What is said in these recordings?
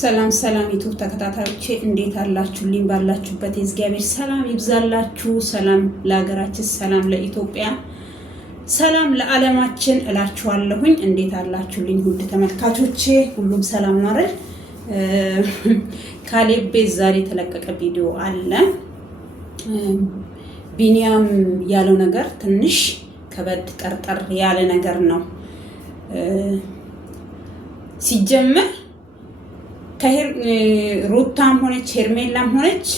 ሰላም ሰላም ዩቲዩብ ተከታታዮቼ እንዴት አላችሁልኝ? ባላችሁበት የእግዚአብሔር ሰላም ይብዛላችሁ። ሰላም ለሀገራችን፣ ሰላም ለኢትዮጵያ፣ ሰላም ለዓለማችን እላችኋለሁኝ። እንዴት አላችሁልኝ ውድ ተመልካቾቼ? ሁሉም ሰላም ነው አይደል? ካሌብ ቤት ዛሬ የተለቀቀ ቪዲዮ አለ። ቢኒያም ያለው ነገር ትንሽ ከበድ ጠርጠር ያለ ነገር ነው። ሲጀምር ሩታም ሆነች ሄርሜላም ሆነች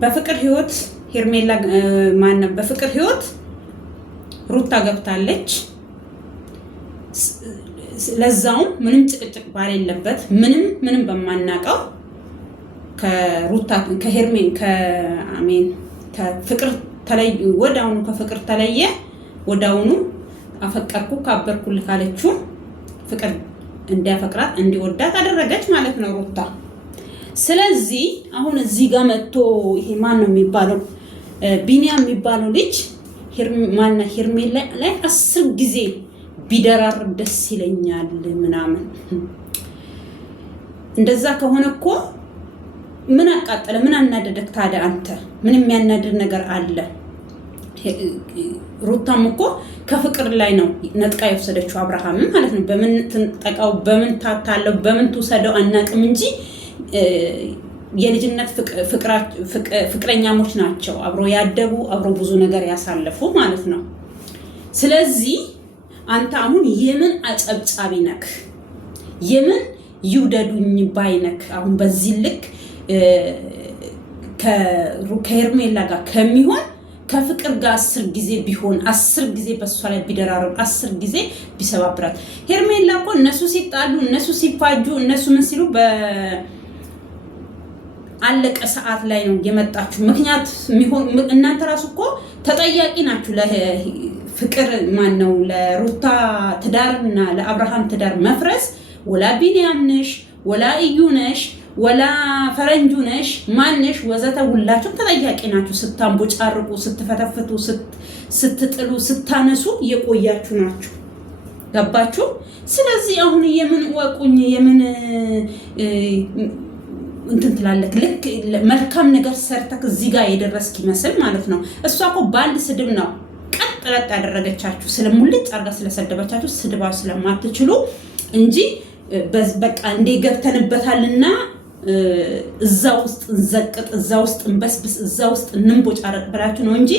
በፍቅር ህይወት ሄርሜላ ማነው በፍቅር ህይወት ሩታ ገብታለች። ለዛውም ምንም ጭቅጭቅ ባሌለበት ምንም በማናቀው ከሩታ ከሄርሜን ከአሜን ከፍቅር ተለይ ወዳውኑ ከፍቅር ተለየ ወዳውኑ አፈቀርኩ ካበርኩል ካለችው ፍቅር እንዲያፈቅራት እንዲወዳት አደረገች ማለት ነው ሩታ። ስለዚህ አሁን እዚህ ጋር መጥቶ ይሄ ማን ነው የሚባለው ቢኒያም የሚባለው ልጅ ሄርሜላ ላይ 10 ጊዜ ቢደራርብ ደስ ይለኛል ምናምን። እንደዛ ከሆነ እኮ ምን አቃጠለ? ምን አናደደክ ታዲያ? አንተ ምን የሚያናድድ ነገር አለ? ሩታም እኮ ከፍቅር ላይ ነው ነጥቃ የወሰደችው አብርሃም ማለት ነው። በምን ትንጠቃው በምን ታታለው በምን ትወሰደው አናቅም እንጂ የልጅነት ፍቅረኛሞች ናቸው። አብሮ ያደጉ አብሮ ብዙ ነገር ያሳለፉ ማለት ነው። ስለዚህ አንተ አሁን የምን አጨብጫቢ ነክ? የምን ይውደዱኝ ባይነክ? አሁን በዚህ ልክ ከሄርሜላ ጋር ከሚሆን ከፍቅር ጋር 10 ጊዜ ቢሆን 10 ጊዜ በሷ ላይ ቢደራረብ 10 ጊዜ ቢሰባብራት። ሄርሜላ እኮ እነሱ ሲጣሉ እነሱ ሲፋጁ እነሱ ምን ሲሉ በአለቀ ሰዓት ላይ ነው የመጣችሁ። ምክንያት እናንተ ራሱ እኮ ተጠያቂ ናችሁ ለፍቅር ማን ነው ለሩታ ትዳርና ለአብርሃም ትዳር መፍረስ። ወላ ቢኒያም ነሽ ወላ እዩ ነሽ ወላ ፈረንጁ ነሽ ማንሽ ወዘተ ሁላችሁም ተጠያቂ ናችሁ። ስታንቦጫርቁ ስትፈተፍቱ ስትጥሉ ስታነሱ የቆያችሁ ናችሁ። ገባችሁ? ስለዚህ አሁን የምን ወቁኝ የምን እንትን ትላለክ? ልክ መልካም ነገር ሰርተክ እዚህ ጋር የደረስክ ይመስል ማለት ነው። እሷ እኮ በአንድ ስድብ ነው ቀጥ ያደረገቻችሁ። ስለሙልጭ አርጋ ስለሰደበቻችሁ ስድባው ስለማትችሉ እንጂ በቃ እንደ ገብተንበታልና እዛ ውስጥ እንዘቅጥ እዛ ውስጥ እንበስብስ እዛ ውስጥ እንንቦጫረቅ ብላችሁ ነው እንጂ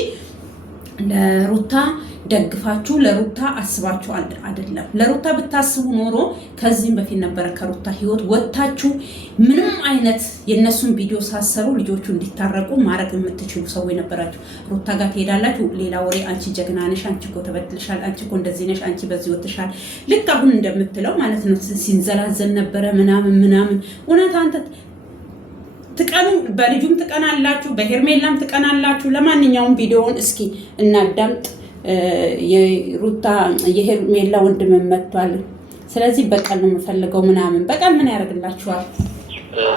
ለሩታ ደግፋችሁ ለሩታ አስባችሁ አይደለም። ለሩታ ብታስቡ ኖሮ ከዚህም በፊት ነበረ ከሩታ ህይወት ወጣችሁ ምንም አይነት የነሱን ቪዲዮ ሳሰሩ ልጆቹ እንዲታረቁ ማድረግ የምትችሉ ሰው ነበራችሁ። ሩታ ጋር ትሄዳላችሁ፣ ሌላ ወሬ። አንቺ ጀግና ነሽ፣ አንቺ እኮ ተበድልሻል፣ አንቺ እኮ እንደዚህ ነሽ፣ አንቺ በዚህ ወጥሻል። ልክ አሁን እንደምትለው ማለት ነው። ሲንዘላዘል ነበረ ምናምን። እውነት አንተ ትቀኑ በልጁም ትቀናላችሁ፣ በሄርሜላም ትቀናላችሁ። ለማንኛውም ቪዲዮውን እስኪ እናዳምጥ። የሩታ የሄርሜላ ወንድም መጥቷል። ስለዚህ በቀል ነው የምፈልገው ምናምን። በቀል ምን ያደርግላችኋል?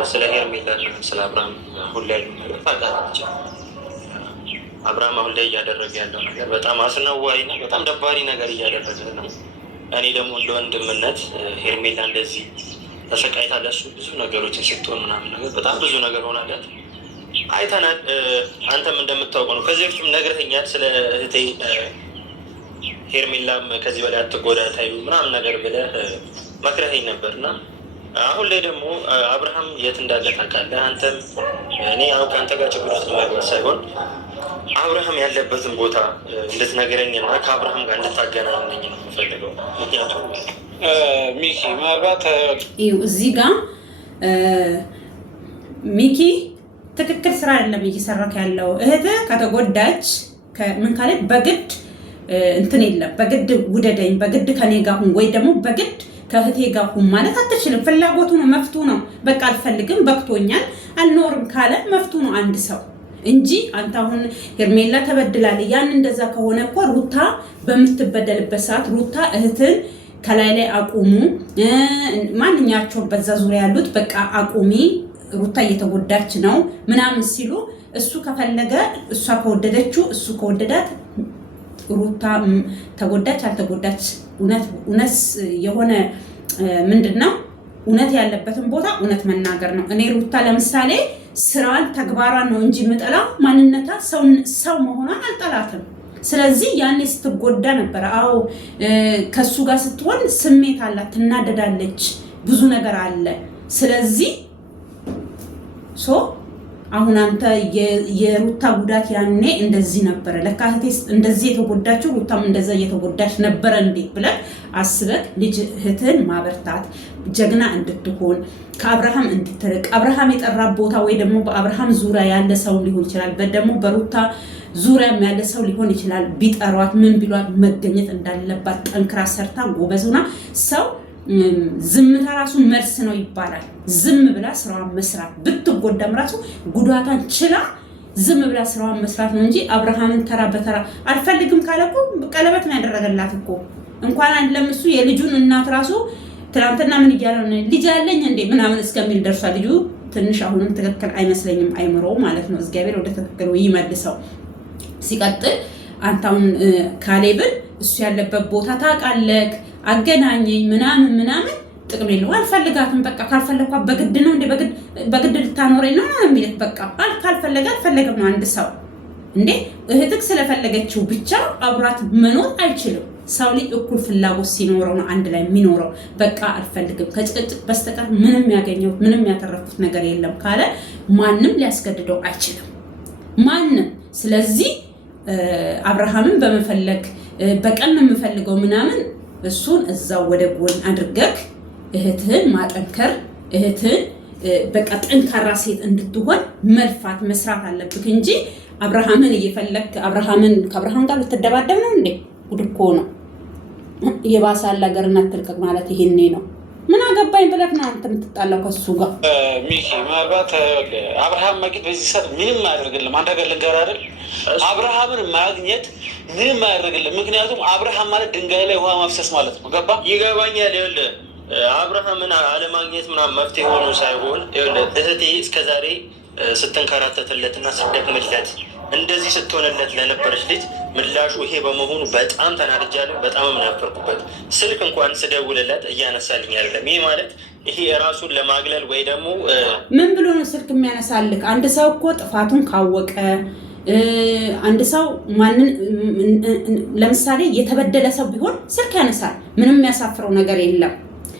ስለ ሄርሜላ ስለ አብርሃም አሁን ላይ አብርሃም አሁን ላይ እያደረገ ያለው ነገር በጣም አስነዋሪ ነው። በጣም ደባሪ ነገር እያደረገ ነው። እኔ ደግሞ እንደ ወንድምነት ሄርሜላ እንደዚህ ተሰቃይታ ለሱ ብዙ ነገሮችን ስትሆን ምናምን ነገር በጣም ብዙ ነገር ሆናለት አይተናል። አንተም እንደምታውቀው ነው። ከዚህ በፊትም ነግረኸኛል ስለ እህቴ ሄርሜላም ከዚህ በላይ አትጎዳ ታዩ ምናምን ነገር ብለህ መክረኸኝ ነበርና አሁን ላይ ደግሞ አብርሃም የት እንዳለ ታውቃለህ። አንተም እኔ አሁን ከአንተ ጋር ችግር ውስጥ መግባት ሳይሆን አብርሃም ያለበትን ቦታ እንድትነግረኝና ከአብርሃም ጋር እንድታገናኘኝ ነው የምፈልገው። ምክንያቱም ሚኪ ምናልባት እዚህ ጋር ሚኪ ትክክል ስራ አይደለም እየሰራክ ያለው። እህትህ ከተጎዳች ምን ካለ በግድ እንትን የለም በግድ ውደደኝ በግድ ከኔ ጋር ሁን ወይ ደግሞ በግድ ከእህቴ ጋር ሁን ማለት አትችልም። ፍላጎቱ ነው መፍቱ ነው። በቃ አልፈልግም በቅቶኛል አልኖርም ካለ መፍቱ ነው አንድ ሰው እንጂ አንተ አሁን ሄርሜላ ተበድላለች ያን እንደዛ ከሆነ እኮ ሩታ በምትበደልበት ሰዓት ሩታ እህትን ከላይ ላይ አቁሙ ማንኛቸው በዛ ዙሪያ ያሉት በቃ አቁሚ ሩታ እየተጎዳች ነው ምናምን ሲሉ እሱ ከፈለገ እሷ ከወደደችው እሱ ከወደዳት ሩታ ተጎዳች አልተጎዳች እውነት የሆነ ምንድነው እውነት ያለበትን ቦታ እውነት መናገር ነው። እኔ ሩታ ለምሳሌ ስራን ተግባሯን ነው እንጂ የምጠላው ማንነታ ሰው መሆኗን አልጠላትም። ስለዚህ ያኔ ስትጎዳ ነበረ። አዎ ከሱ ጋር ስትሆን ስሜት አላት፣ ትናደዳለች፣ ብዙ ነገር አለ። ስለዚህ አሁን አንተ የሩታ ጉዳት ያኔ እንደዚህ ነበረ፣ ለካ እህቴ እንደዚህ የተጎዳችው ሩታም እንደዛ እየተጎዳች ነበረ እንዴ ብለህ አስበህ ልጅ እህትን ማበርታት፣ ጀግና እንድትሆን ከአብርሃም እንድትርቅ አብርሃም የጠራ ቦታ ወይ ደግሞ በአብርሃም ዙሪያ ያለ ሰው ሊሆን ይችላል፣ ደግሞ በሩታ ዙሪያም ያለ ሰው ሊሆን ይችላል። ቢጠሯት ምን ቢሏት መገኘት እንዳለባት ጠንክራ ሰርታ ጎበዝና ሰው ዝምታ ራሱ መልስ ነው ይባላል። ዝም ብላ ስራዋን መስራት ብትጎዳም ራሱ ጉዳቷን ችላ ዝም ብላ ስራዋን መስራት ነው እንጂ አብርሃምን ተራ በተራ አልፈልግም ካለ እኮ ቀለበት ነው ያደረገላት እኮ። እንኳን አይደለም እሱ የልጁን እናት ራሱ ትናንትና ምን እያለ ነው ልጅ ያለኝ እንዴ ምናምን እስከሚል ደርሷል። ልጁ ትንሽ አሁንም ትክክል አይመስለኝም አይምሮ ማለት ነው። እግዚአብሔር ወደ ትክክል ይመልሰው። ሲቀጥል አንተውን ካሌብን እሱ ያለበት ቦታ ታውቃለህ፣ አገናኘኝ ምናምን ጥቅም የለው። አልፈልጋትም በቃ ካልፈለኳት በግድ ነው እንዴ በግድ ልታኖረኝ ነው የሚልክ። በቃ ካልፈለገ አልፈለገም ነው። አንድ ሰው እንዴ እህትክ ስለፈለገችው ብቻ አብራት መኖር አይችልም። ሰው ልጅ እኩል ፍላጎት ሲኖረው ነው አንድ ላይ የሚኖረው። በቃ አልፈልግም ከጭቅጭቅ በስተቀር ምንም ያገኘው ምንም ያተረፉት ነገር የለም ካለ ማንም ሊያስገድደው አይችልም ማንም። ስለዚህ አብርሃምን በመፈለግ በቀን የምፈልገው ምናምን እሱን እዛው ወደ ጎን አድርገህ እህትህን ማጠንከር፣ እህትህን በቃ ጠንካራ ሴት እንድትሆን መልፋት መስራት አለብህ እንጂ አብርሃምን እየፈለክ ከአብርሃም ጋር ልትደባደብ ነው እንዴ? ጉድ እኮ ነው። የባሰ ያለ ሀገርና ትልቀቅ ማለት ይሄኔ ነው። ምን አገባኝ ብለህ ነው አንተ የምትጣላው ከሱ ጋር? ሚኪ ምናልባት አብርሃም ማግኘት በዚህ ሰዓት ምንም አያደርግልም። አንተ ጋር ልንገር አይደል፣ አብርሃምን ማግኘት ምንም አያደርግልም። ምክንያቱም አብርሃም ማለት ድንጋይ ላይ ውሃ ማፍሰስ ማለት ነው። ገባ? ይገባኛል። ይኸውልህ አብርሃምን አለማግኘት ምናምን መፍትሄ ሆኖ ሳይሆን እህቴ እስከዛሬ ስትንከራተትለትና ስትደክምለት እንደዚህ ስትሆንለት ለነበረች ልጅ ምላሹ ይሄ በመሆኑ በጣም ተናድጃለሁ። በጣም ምናፈርኩበት። ስልክ እንኳን ስደውልለት እያነሳልኝ አይደለም። ይሄ ማለት ይሄ ራሱን ለማግለል ወይ ደግሞ ምን ብሎ ነው ስልክ የሚያነሳልክ? አንድ ሰው እኮ ጥፋቱን ካወቀ አንድ ሰው ለምሳሌ የተበደለ ሰው ቢሆን ስልክ ያነሳል። ምንም የሚያሳፍረው ነገር የለም።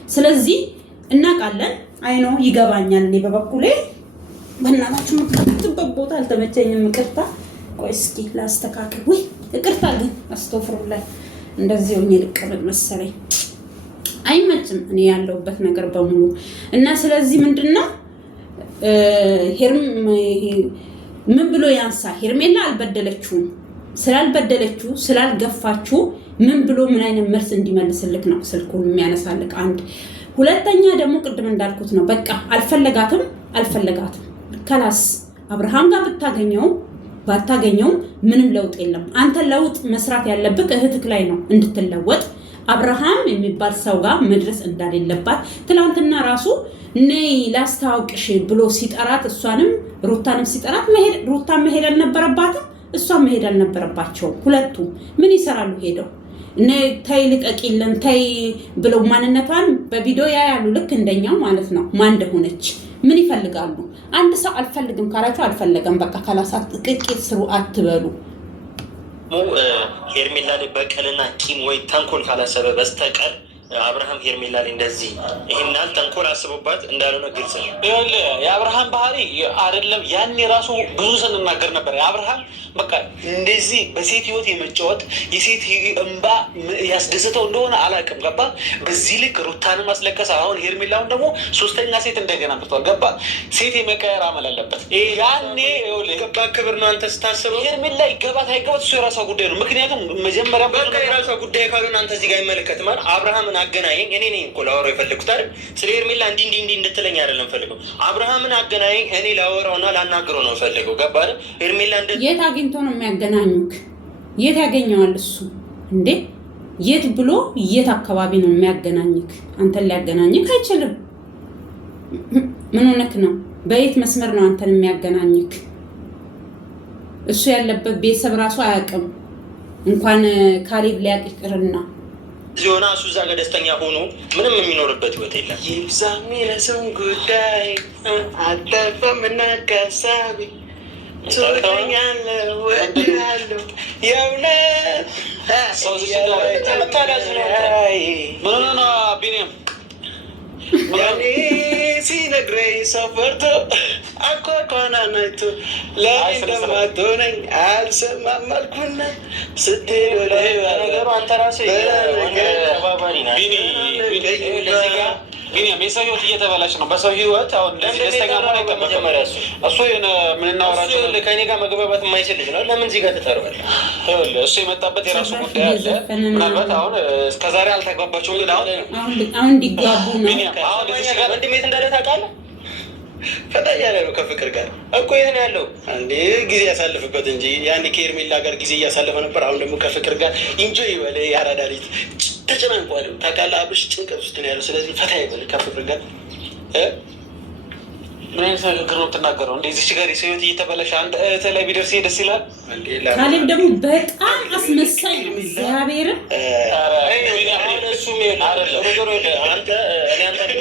ስለዚህ እናውቃለን። አይኖ ይገባኛል። እኔ በበኩሌ በእናታችሁ የምትከቱበት ቦታ አልተመቸኝም። ይቅርታ፣ ቆይ እስኪ ላስተካክል። ውይ ይቅርታ ግን አስተፍሩላይ እንደዚህ ሆኜ ልቀመጥ መሰለኝ። አይመችም እኔ ያለሁበት ነገር በሙሉ እና ስለዚህ ምንድነው ምን ብሎ ያንሳ? ሄርሜላ አልበደለችውም። ስላልበደለችው ስላልገፋችሁ ምን ብሎ ምን አይነት መልስ እንዲመልስልክ ነው ስልኩን የሚያነሳልክ? አንድ ሁለተኛ ደግሞ ቅድም እንዳልኩት ነው። በቃ አልፈለጋትም ከላስ አብርሃም ጋር ባታገኘው ምንም ለውጥ የለም። አንተ ለውጥ መስራት ያለብህ እህትክ ላይ ነው እንድትለወጥ። አብርሃም የሚባል ሰው ጋር መድረስ እንዳሌለባት ትላንትና ራሱ ነይ ላስተዋውቅሽ ብሎ ሲጠራት እሷንም ሩታንም ሲጠራት ሩታን መሄድ አልነበረባትም፣ እሷን መሄድ አልነበረባቸውም። ሁለቱም ምን ይሰራሉ? ሄደው ተይ ልቀቂልን ተይ ብለው ማንነቷን በቪዲዮ ያያሉ። ልክ እንደኛው ማለት ነው ማን እንደሆነች ምን ይፈልጋሉ? አንድ ሰው አልፈልግም ካላችሁ አልፈለገም በቃ ካላሳት ጥቂት ስሩ አትበሉ። ሄርሜላ ላይ በቀልና ቂም ወይ ተንኮል ካላሰበ በስተቀር አብርሃም ሄርሜላ ላይ እንደዚህ ይሄን ያህል ተንኮል አስቦባት እንዳልሆነ ግልጽ ነው። ይኸውልህ የአብርሃም ባህሪ አይደለም። ያኔ ራሱ ብዙ ስንናገር ነበር። የአብርሃም በቃ እንደዚህ በሴት ህይወት የመጫወት የሴት እንባ ያስደስተው እንደሆነ አላውቅም። ገባ? በዚህ ልክ ሩታንም ማስለቀስ፣ አሁን ሄርሜላውን ደግሞ ሶስተኛ ሴት እንደገና ምርቷል። ገባ? ሴት የመቀየር አመል አለበት። ያኔ ገባ ክብር ነው። አንተ ስታስበው ሄርሜላ ይገባት አይገባት እሱ የራሷ ጉዳይ ነው። ምክንያቱም መጀመሪያ በቃ የራሷ ጉዳይ ካልሆነ አንተ እዚህ ጋር ይመለከት ማለት አብርሃምን አገናኘኝ። እኔ ነኝ እኮ ላወራው የፈለግኩት አይደል? ስለ ሄርሜላ እንዲህ እንድትለኝ አይደለም ፈልገው። አብርሃምን አገናኘኝ። እኔ ላወራውና ላናግረው ነው ፈልገው። ገባ አይደል? ሄርሜላ የት አግኝቶ ነው የሚያገናኙክ? የት ያገኘዋል እሱ እንዴ? የት ብሎ የት አካባቢ ነው የሚያገናኝክ? አንተን ሊያገናኝክ አይችልም። ምን ሆነክ ነው? በየት መስመር ነው አንተን የሚያገናኝክ? እሱ ያለበት ቤተሰብ ራሱ አያውቅም። እንኳን ካሌብ ሊያውቅ ይቅርና ሆና እሱ እዛ ጋር ደስተኛ ሆኖ ምንም የሚኖርበት ህይወት የለም። ይብዛ የሚለሰው ጉዳይ አልጠፋም እና ከሀሳቤ ትወደኛለህ ወድሃለሁ የእውነት ምን ሆነ ቢኒያም ያኔ ሲነግረኝ ሰፈርቶ አኳኳናናይቶ ለምን እንደማትሆነኝ አልሰማም አልኩና ስትሄድ ወደ ነገሩ አንተ ራስህ ተባባሪ ነህ። ቢኒያም የሰው ህይወት እየተበላሽ ነው። በሰው ህይወት አሁን እንደዚህ ደስተኛ መሆን አይጠበቅም። እሱ የምናወራቸው ከእኔ ጋር መግባባት የማይችል ልጅ ነው። ለምን እዚህ ጋር ትጠራዋለህ? እሱ የመጣበት የራሱ ጉዳይ አለ። ምናልባት አሁን እስከዛሬ አልተግባባችሁም፣ ግን አሁን እንዲጋቡ ነው። ወንድሜ የት እንዳለ ታውቃለህ? ፈታ እያለ ነው ከፍቅር ጋር እኮ። የት ነው ያለው? አንዴ ጊዜ ያሳልፍበት እንጂ ያኔ ከኤርሜላ ጋር ጊዜ እያሳለፈ ነበር። አሁን ደግሞ ከፍቅር ጋር ኢንጆይ ይበለ። የአራዳ ልጅ ተጨናንቋል። ታውቃለህ፣ አብርሽ ጭንቀት ውስጥ ነው ያለው። ስለዚህ ፈታ ይበል ከፍቅር ጋር። ምን አይነት ንግግር ነው የምትናገረው? እንደዚህ ጋር የሰው ህይወት እየተበላሸ አንድ እህት ላይ ቢደርስ ደስ ይላል። ካሌብ ደግሞ በጣም አስመሳይ ነው። እግዚአብሔርን አንተ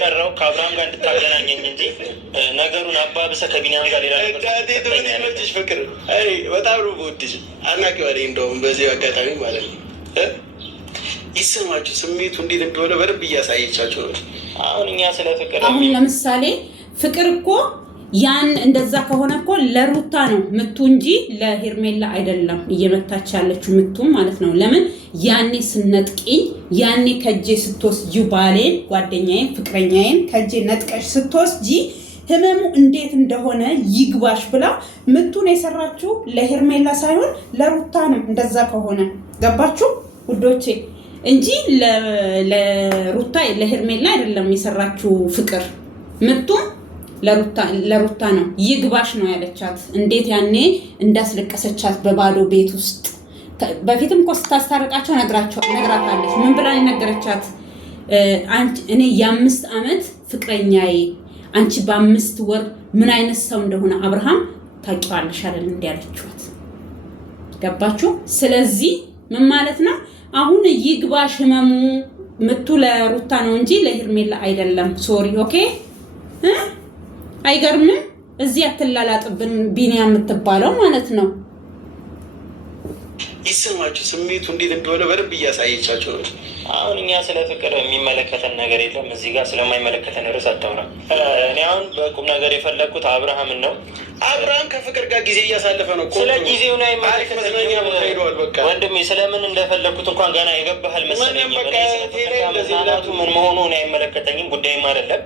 ጠራው ከአብርሃም ጋር እንድታገናኘኝ እንጂ ነገሩን አባብሰህ ከቢኒያም ጋር ሌላ ሽ ፍቅር በጣም ነው በወድሽ አናቂዋለኝ። እንደውም በዚህ አጋጣሚ ማለት ነው ይሰማችሁ ስሜቱ እንዴት እንደሆነ በደንብ እያሳየቻቸው ነው። አሁን እኛ ስለ ፍቅር አሁን ለምሳሌ ፍቅር እኮ ያን እንደዛ ከሆነ እኮ ለሩታ ነው ምቱ እንጂ ለሄርሜላ አይደለም እየመታች ያለችው ምቱም ማለት ነው። ለምን ያኔ ስነጥቂኝ ያኔ ከጄ ስትወስጂ ባሌን፣ ጓደኛዬን፣ ፍቅረኛዬን ከጄ ነጥቀሽ ስትወስጂ ህመሙ እንዴት እንደሆነ ይግባሽ ብላ ምቱን የሰራችው ለሄርሜላ ሳይሆን ለሩታ ነው። እንደዛ ከሆነ ገባችሁ ውዶቼ? እንጂ ለሩታ ለሄርሜላ አይደለም የሰራችው ፍቅር። ምቱን ለሩታ ነው። ይግባሽ ነው ያለቻት። እንዴት ያኔ እንዳስለቀሰቻት በባዶ ቤት ውስጥ። በፊትም እኮ ስታስታርቃቸው ነግራታለች። ምን ብላ ነገረቻት? እኔ የ5 ዓመት ፍቅረኛዬ፣ አንቺ በ5 ወር ምን አይነት ሰው እንደሆነ አብርሃም ታውቂዋለሽ አይደል? እንዲያለችዋት ገባችሁ? ስለዚህ ምን ማለት ነው? አሁን ይግባሽ ህመሙ ምቱ ለሩታ ነው እንጂ ለሄርሜላ አይደለም። ሶሪ ኦኬ። አይገርምም? እዚህ አትላላጥብን ቢኒያም የምትባለው ማለት ነው። ይሰማችሁ ስሜቱ እንዴት እንደሆነ በደንብ እያሳየቻቸው ነው። አሁን እኛ ስለ ፍቅር የሚመለከተን ነገር የለም። እዚህ ጋር ስለማይመለከተን ርዕስ አታውራ። እኔ አሁን በቁም ነገር የፈለግኩት አብርሃምን ነው። አብርሃም ከፍቅር ጋር ጊዜ እያሳለፈ ነው። ስለ ጊዜው ነው ወንድሜ። ስለምን እንደፈለግኩት እንኳን ገና የገባህል መሰለኝ። ምን መሆኑ እኔ አይመለከተኝም፣ ጉዳይም አይደለም።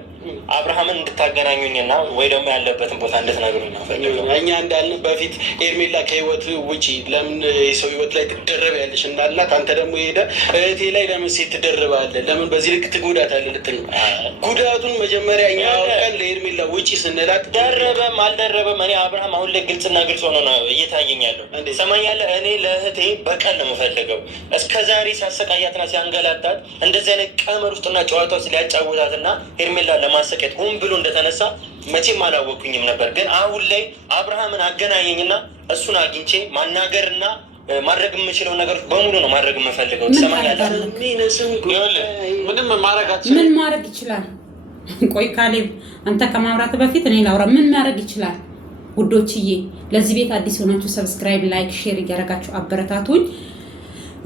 አብርሃምን እንድታገናኙኝና ወይ ደግሞ ያለበትን ቦታ እንድትነግሩኝ ነው ፈልገው። እኛ እንዳልን በፊት ኤርሜላ ከህይወት ውጪ ለምን የሰው ህይወት ላይ ትደረቢያለሽ እንዳልናት፣ አንተ ደግሞ ሄደ እህቴ ላይ ለምን ሴት ትደርባለህ? ለምን በዚህ ልክ ትጎዳታለህ ልትል ነው። ጉዳቱን መጀመሪያ እኛ አውቀን ለኤርሜላ ውጪ ስንላት ደረበም አልደረበም እኔ አብርሃም አሁን ላይ ግልጽና ግልጽ ሆኖ ነው እየታየኝ ያለው። ሰማኛለህ? እኔ ለእህቴ በቀል ነው የምፈልገው። እስከዛሬ ሲያሰቃያትና ሲያንገላታት እንደዚህ አይነት ቀመር ውስጥና ጨዋታ ውስጥ ሊያጫውታትና ሄርሜላ ለማሰቃየት ሆን ብሎ እንደተነሳ መቼም አላወቅኩኝም ነበር። ግን አሁን ላይ አብርሃምን አገናኘኝና እሱን አግኝቼ ማናገርና ማድረግ የምችለው ነገሮች በሙሉ ነው ማድረግ የምፈልገው። ትሰማኛለህ? ምን ማድረግ ይችላል? ቆይ ካሌብ፣ አንተ ከማውራት በፊት እኔ ላውራ። ምን ማድረግ ይችላል? ውዶችዬ፣ ለዚህ ቤት አዲስ ሆናችሁ ሰብስክራይብ፣ ላይክ፣ ሼር እያደረጋችሁ አበረታቱኝ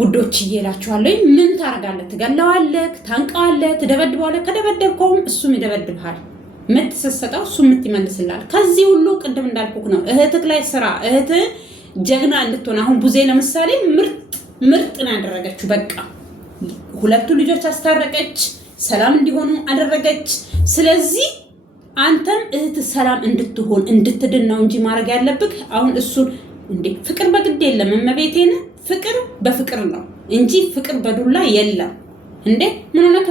ውዶችዬ እላችኋለሁ። ምን ታደርጋለህ? ትገለዋለህ፣ ታንቀዋለህ፣ ትደበድበዋለህ። ከደበደብከውም እሱም ይደበድብሃል። የምትሰሰጠው እሱ ይመልስልሃል። ከዚህ ሁሉ ቅድም እንዳልኩህ ነው። እህትህ ላይ ስራ። እህትህ ጀግና እንድትሆን አሁን ቡዜ ለምሳሌ ምርጥ ነው ያደረገችው። በቃ ሁለቱ ልጆች አስታረቀች፣ ሰላም እንዲሆኑ አደረገች። ስለዚህ አንተም እህትህ ሰላም እንድትሆን እንድትድን ነው እንጂ ማድረግ ያለብህ አሁን እሱን እንዴ። ፍቅር በግድ የለም እመቤቴን፣ ፍቅር በፍቅር ነው እንጂ ፍቅር በዱላ የለም እንዴ። ምን ሆነክ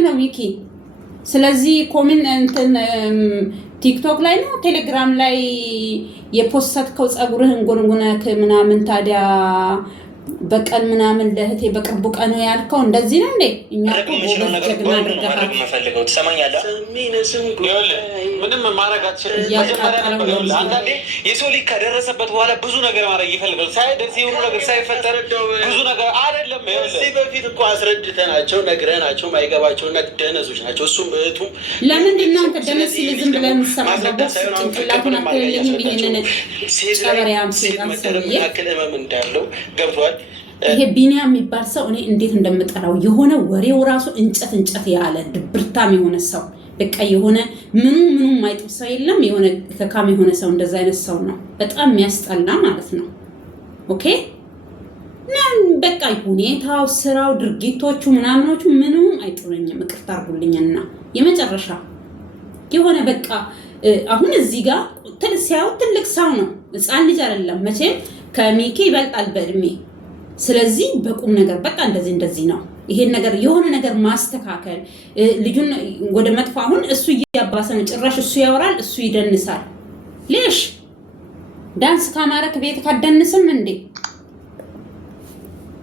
ነው ሚኪ? ስለዚህ እንትን ቲክቶክ ላይ ነው ቴሌግራም ላይ የፖስተትከው ፀጉርህን ጎንጉነክ ምናምን ታዲያ በቀን ምናምን ለእህቴ በቅርቡ ቀን ያልከው እንደዚህ ነው እንዴ? እኛ እኮ ጀግና አድርገሃል። መፈልገው ትሰማኛለህ? ምንም ማድረግ አትችልም። መጀመሪያ ነበር አንዳንዴ የሰው ልጅ ከደረሰበት በኋላ ብዙ ነገር ማድረግ ይፈልጋል። ሳይደርስ የሆኑ ነገር ሳይፈጠር ብዙ ነገር አይደለም። እዚህ በፊት እኮ አስረድተናቸው ነግረናቸው ማይገባቸውና ደነዞች ናቸው። እሱም እህቱም ለምንድን ነው አንተ ደነስ ዝም ብለህ የምትሰማው? ጭንቅላቱን አትልልኝም? ይሄንን ጨበሪያም ሴጣን ሰውዬ ህመም እንዳለው ገብቷል። ይሄ ቢኒያም የሚባል ሰው እኔ እንዴት እንደምጠላው የሆነ ወሬው ራሱ እንጨት ያለ ድብርታም የሆነ ሰው በቃ የሆነ ምኑ ማይጥብ ሰው የለም። የሆነ ከካም የሆነ ሰው እንደዛ አይነት ሰው ነው። በጣም የሚያስጠላ ማለት ነው። ኦኬ በቃ ሁኔታው፣ ስራው፣ ድርጊቶቹ ምናምኖቹ ምንም አይጥሩኝም። ይቅርታ አድርጉልኝና የመጨረሻ የሆነ በቃ አሁን እዚህ ጋር ሲያዩት ትልቅ ሰው ነው፣ ህፃን ልጅ አይደለም መቼም ከሚኪ ይበልጣል በእድሜ። ስለዚህ በቁም ነገር በቃ እንደዚህ ነው። ይሄን ነገር የሆነ ነገር ማስተካከል ልጁን ወደ መጥፎ አሁን እሱ እያባሰ ነው። ጭራሽ እሱ ያወራል፣ እሱ ይደንሳል። ሌሽ ዳንስ ካማረክ ቤት ካደንስም እንዴ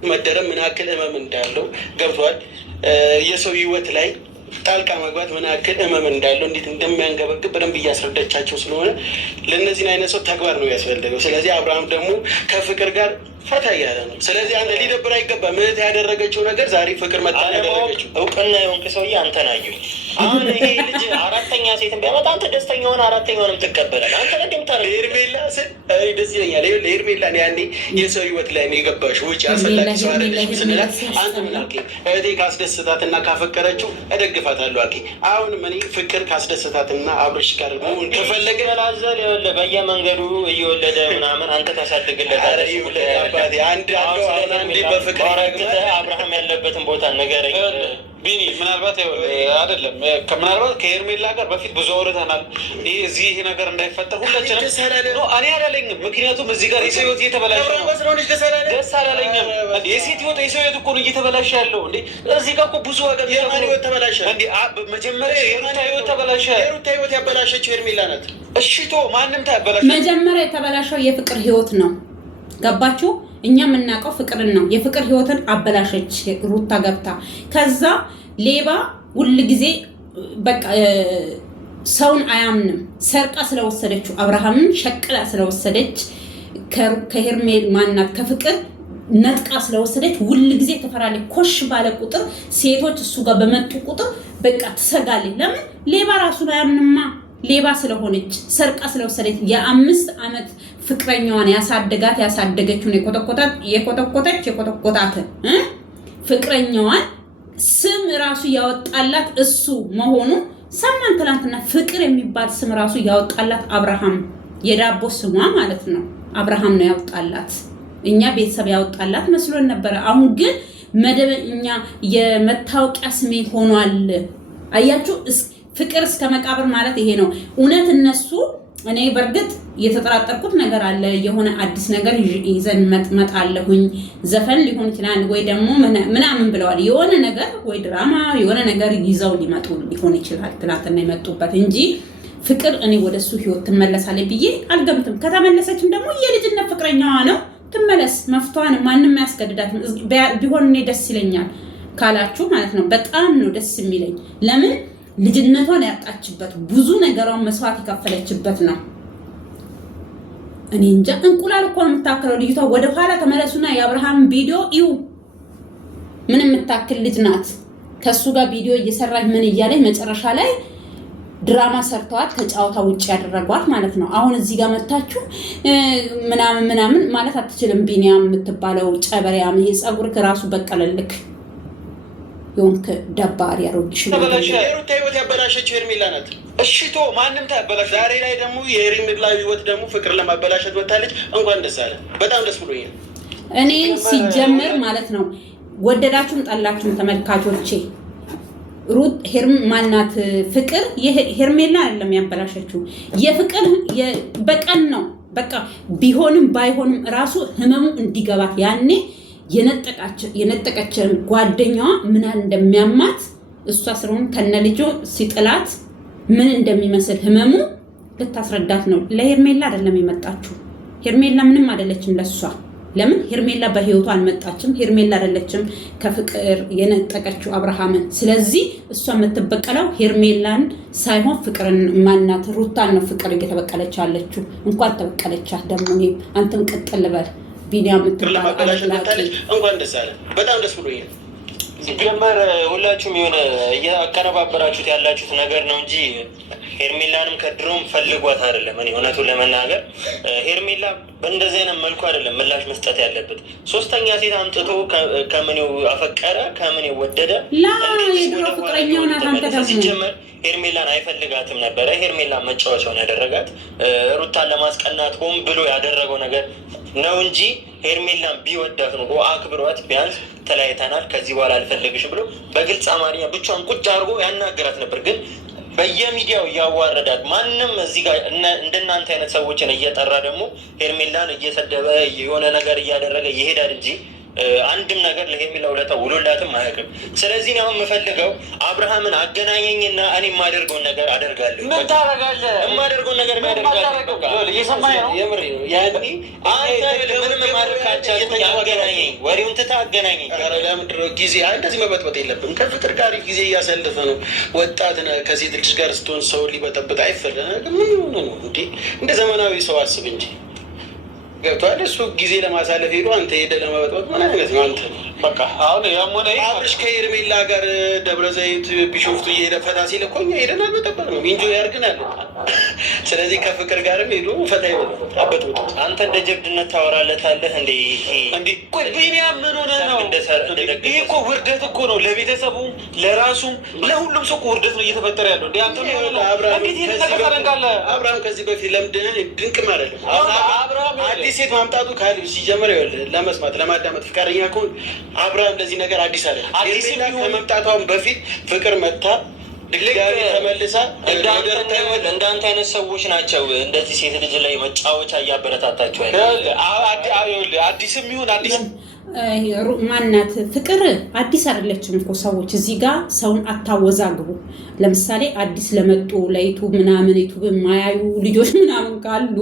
መደረም ምን ያክል ህመም እንዳለው ገብቷል። የሰው ህይወት ላይ ጣልቃ መግባት ምን ያክል ህመም እንዳለው እንዴት እንደሚያንገበግብ በደንብ እያስረዳቻቸው ስለሆነ ለእነዚህን አይነት ሰው ተግባር ነው ያስፈልገው። ስለዚህ አብርሃም ደግሞ ከፍቅር ጋር ፈታ እያለ ነው። ስለዚህ አንተ ሊደብር አይገባም። ምህት ያደረገችው ነገር ዛሬ ፍቅር መጣ ያደረገችው እውቅና የሆንክ ሰውዬ አንተን አየሁኝ። አሁን ይሄ ልጅ አራተኛ ሴትን ቢያመጣ አንተ ደስተኛ ሆነ አራተኛውንም ትቀበላለህ። አንተ ለደም ታረግ ሄርሜላ ስል ደስ ይለኛል። ሄርሜላ ያኔ የሰው ህይወት ላይ ነው የገባሽው። ውጭ አስፈላጊ ሰው አይደለሽም ስንላት አንተ ምን አልከኝ? እህቴ ካስደስታትና ካፈቀረችው እደግፋታለሁ አልከኝ። አሁንም እኔ ፍቅር ካስደስታትና አብረሽ ጋር መሆን ከፈለገ ላዘል ይኸውልህ በየመንገዱ እየወለደ ምናምን አንተ ታሳድግለታለህ። አንድ በፍቅር አብርሃም ያለበትን ቦታ ንገረኝ። ቢኒ ምናልባት አይደለም ምናልባት ከሄርሜላ ጋር በፊት ብዙ አውርተናል። እዚህ ይሄ ነገር እንዳይፈጠር ሁላችንም እኔ አላለኝም። ምክንያቱም እዚህ ጋር የሰው ህይወት እየተበላሸ ነው። ደስ አላለኝም። የሴት ህይወት የሰው ህይወት እኮ ነው እየተበላሸ ያለው። እንዴ እዚህ ጋር እኮ ብዙ ነገር ህይወት ተበላሸ። እንዴ መጀመሪያ የሩታ ህይወት ተበላሸ። የሩታ ህይወት ያበላሸችው ሄርሜላ ናት። እሺቶ ማንም ታበላሸ። መጀመሪያ የተበላሸው የፍቅር ህይወት ነው። ገባችሁ? እኛ የምናውቀው ፍቅርን ነው። የፍቅር ህይወትን አበላሸች ሩታ ገብታ። ከዛ ሌባ ሁል ጊዜ በቃ ሰውን አያምንም። ሰርቃ ስለወሰደችው አብርሃምን ሸቅላ ስለወሰደች ከሄርሜል ማናት ከፍቅር ነጥቃ ስለወሰደች ሁል ጊዜ ተፈራለች። ኮሽ ባለ ቁጥር ሴቶች እሱ ጋር በመጡ ቁጥር በቃ ትሰጋለች። ለምን? ሌባ ራሱን አያምንማ። ሌባ ስለሆነች ሰርቃ ስለወሰደች የ5 ዓመት ፍቅረኛዋን ያሳደገችውን የኮተኮታት ፍቅረኛዋን ስም ራሱ ያወጣላት እሱ መሆኑ ሰማን ትናንትና። ፍቅር የሚባል ስም ራሱ ያወጣላት አብርሃም፣ የዳቦ ስሟ ማለት ነው። አብርሃም ነው ያወጣላት። እኛ ቤተሰብ ያወጣላት መስሎን ነበረ። አሁን ግን መደበኛ የመታወቂያ ስሜ ሆኗል። አያችሁ? ፍቅር እስከ መቃብር ማለት ይሄ ነው። እውነት እነሱ እኔ በእርግጥ የተጠራጠርኩት ነገር አለ። የሆነ አዲስ ነገር ይዘን መጣለሁኝ፣ ዘፈን ሊሆን ይችላል ወይ ደግሞ ምናምን ብለዋል። የሆነ ነገር ወይ ድራማ የሆነ ነገር ይዘው ሊመጡ ሊሆን ይችላል ትናንትና የመጡበት እንጂ ፍቅር እኔ ወደሱ ህይወት ትመለሳለች ብዬ አልገምትም። ከተመለሰችም ደግሞ የልጅነት ፍቅረኛዋ ነው፣ ትመለስ። መፍቷን ማንም ያስገድዳት ቢሆን እኔ ደስ ይለኛል ካላችሁ ማለት ነው። በጣም ነው ደስ የሚለኝ። ለምን? ልጅነቷን ያጣችበት ብዙ ነገሯን መስዋዕት የከፈለችበት ነው። እኔ እንጃ እንቁላል እኮ ነው የምታክለው ልጅቷ። ወደ ኋላ ተመለሱና የአብርሃም ቪዲዮ እዩ። ምን የምታክል ልጅ ናት። ከሱ ጋር ቪዲዮ እየሰራች ምን እያለች መጨረሻ ላይ ድራማ ሰርተዋት ከጫወታ ውጭ ያደረጓት ማለት ነው። አሁን እዚህ ጋር መታችሁ ምናምን ማለት አትችልም። ቢኒያም የምትባለው ጨበሪያም ይሄ ፀጉርክ ራሱ በቀለልክ ዮንክ ደባሪ ያሮግሽ የሩታ ህይወት ያበላሸችው ሄርሜላ ናት። እሺቶ ማንም ታበላሽ። ዛሬ ላይ ደግሞ የሄርሜላ ህይወት ደግሞ ፍቅር ለማበላሸት ወጣለች። እንኳን ደስ አለ። በጣም ደስ ብሎኛል። እኔ ሲጀመር ማለት ነው ወደዳችሁም ጠላችሁም ተመልካቾቼ ሩት ማናት ፍቅር ሄርሜላ አይደለም ያበላሸችው። የፍቅር በቀን ነው በቃ ቢሆንም ባይሆንም ራሱ ህመሙ እንዲገባት ያኔ የነጠቀችን ጓደኛዋ ምን እንደሚያማት እሷ ስለሆነ ከነልጁ ሲጥላት ምን እንደሚመስል ህመሙ ልታስረዳት ነው። ለሄርሜላ አይደለም የመጣችው። ሄርሜላ ምንም አይደለችም ለሷ። ለምን ሄርሜላ በህይወቷ አልመጣችም? ሄርሜላ አይደለችም ከፍቅር የነጠቀችው አብርሃምን። ስለዚህ እሷ የምትበቀለው ሄርሜላን ሳይሆን ፍቅርን ማናት ሩታን ነው ፍቅር እየተበቀለች ያለችው። እንኳን ተበቀለቻት ደግሞ አንተም ቀጥል በል ቢኒያም የምትባል እንኳን ደስ አለ። በጣም ደስ ብሎኛል። ሲጀመር ሁላችሁም የሆነ እያቀነባበራችሁት ያላችሁት ነገር ነው እንጂ ሄርሜላንም ከድሮም ፈልጓት አይደለም። እኔ እውነቱን ለመናገር ሄርሜላ በእንደዚህ አይነት መልኩ አይደለም ምላሽ መስጠት ያለበት። ሶስተኛ ሴት አምጥቶ ከምን አፈቀረ ከምን ወደደ ሲጀመር ሄርሜላን አይፈልጋትም ነበረ። ሄርሜላን መጫወቻውን ያደረጋት ሩታን ለማስቀናት ሆን ብሎ ያደረገው ነገር ነው እንጂ ሄርሜላን ቢወዳት ነው አክብሯት ቢያንስ ተለያይተናል ከዚህ በኋላ አልፈልግሽም ብሎ በግልጽ አማርኛ ብቻውን ቁጭ አድርጎ ያናገራት ነበር። ግን በየሚዲያው እያዋረዳት ማንም እዚህ ጋር እንደናንተ አይነት ሰዎችን እየጠራ ደግሞ ሄርሜላን እየሰደበ የሆነ ነገር እያደረገ ይሄዳል እንጂ አንድም ነገር ለሄርሜላ ውለታ ውሎላትም አያውቅም። ስለዚህ ነው የምፈልገው አብርሃምን አገናኘኝና እኔ የማደርገውን ነገር አደርጋለሁ። ምን ታደርጋለህ? የማደርገውን ነገር አደርጋለሁ። እየሰማኸኝ ነው? የምሬ ነው። ያኔ ምንም ማድረግ ካልቻልኩኝ አገናኘኝ፣ ወሬውን ትተህ አገናኘኝ። ለምንድን ነው ጊዜ እንደዚህ መበጥበጥ የለብም። ከፍቅር ጋር ጊዜ እያሳለፈ ነው። ወጣት ከሴት ልጅ ጋር ስትሆን ሰው ሊበጠብጥ አይፈለግም። ምን ሆነ ነው እንዴ? እንደ ዘመናዊ ሰው አስብ እንጂ ገብቷል። እሱ ጊዜ ለማሳለፍ ሄዶ አንተ ሄደህ ለመበጥበጥ ምን አይነት ነው አንተ? በቃ አሁን ያሞነ አብርሽ ከሄርሜላ ጋር ደብረ ዘይት ቢሾፍቱ እየሄደ ፈታ ሲል እኮ እኛ ሄደን አልበጠበጥ ነው ኢንጆይ ያርግናል። ስለዚህ ከፍቅር ጋርም ሄዶ ፈታ ይበጠበጥ አበጥበጥ። አንተ እንደ ጀብድነት ታወራለታለህ እንዴ? እንዴ ቆይ ቢኒያም ምን ሆነ ነው? ይሄ እኮ ውርደት እኮ ነው፣ ለቤተሰቡም ለራሱም ለሁሉም ሰው እኮ ውርደት ነው እየተፈጠረ ያለው። እንዴ አንተ ነው አብርሃም ከዚህ በፊት ለምንድን ድንቅ ማለት ነው አዲስ ሴት ማምጣቱ ካል ሲጀምር ለመስማት ለማዳመጥ ፍቃደኛ ከሆነ አብርሃም እንደዚህ ነገር አዲስ አለ። አዲስ ከመምጣቷም በፊት ፍቅር መታ ድጋሚ ተመልሳ እንዳንተ አይነት ሰዎች ናቸው እንደዚህ ሴት ልጅ ላይ መጫወቻ እያበረታታቸው አዲስም ይሁን አዲስ ማናት ፍቅር አዲስ አይደለችም እኮ። ሰዎች እዚህ ጋር ሰውን አታወዛግቡ። ለምሳሌ አዲስ ለመጡ ለዩቱብ ምናምን ዩቱብ የማያዩ ልጆች ምናምን ካሉ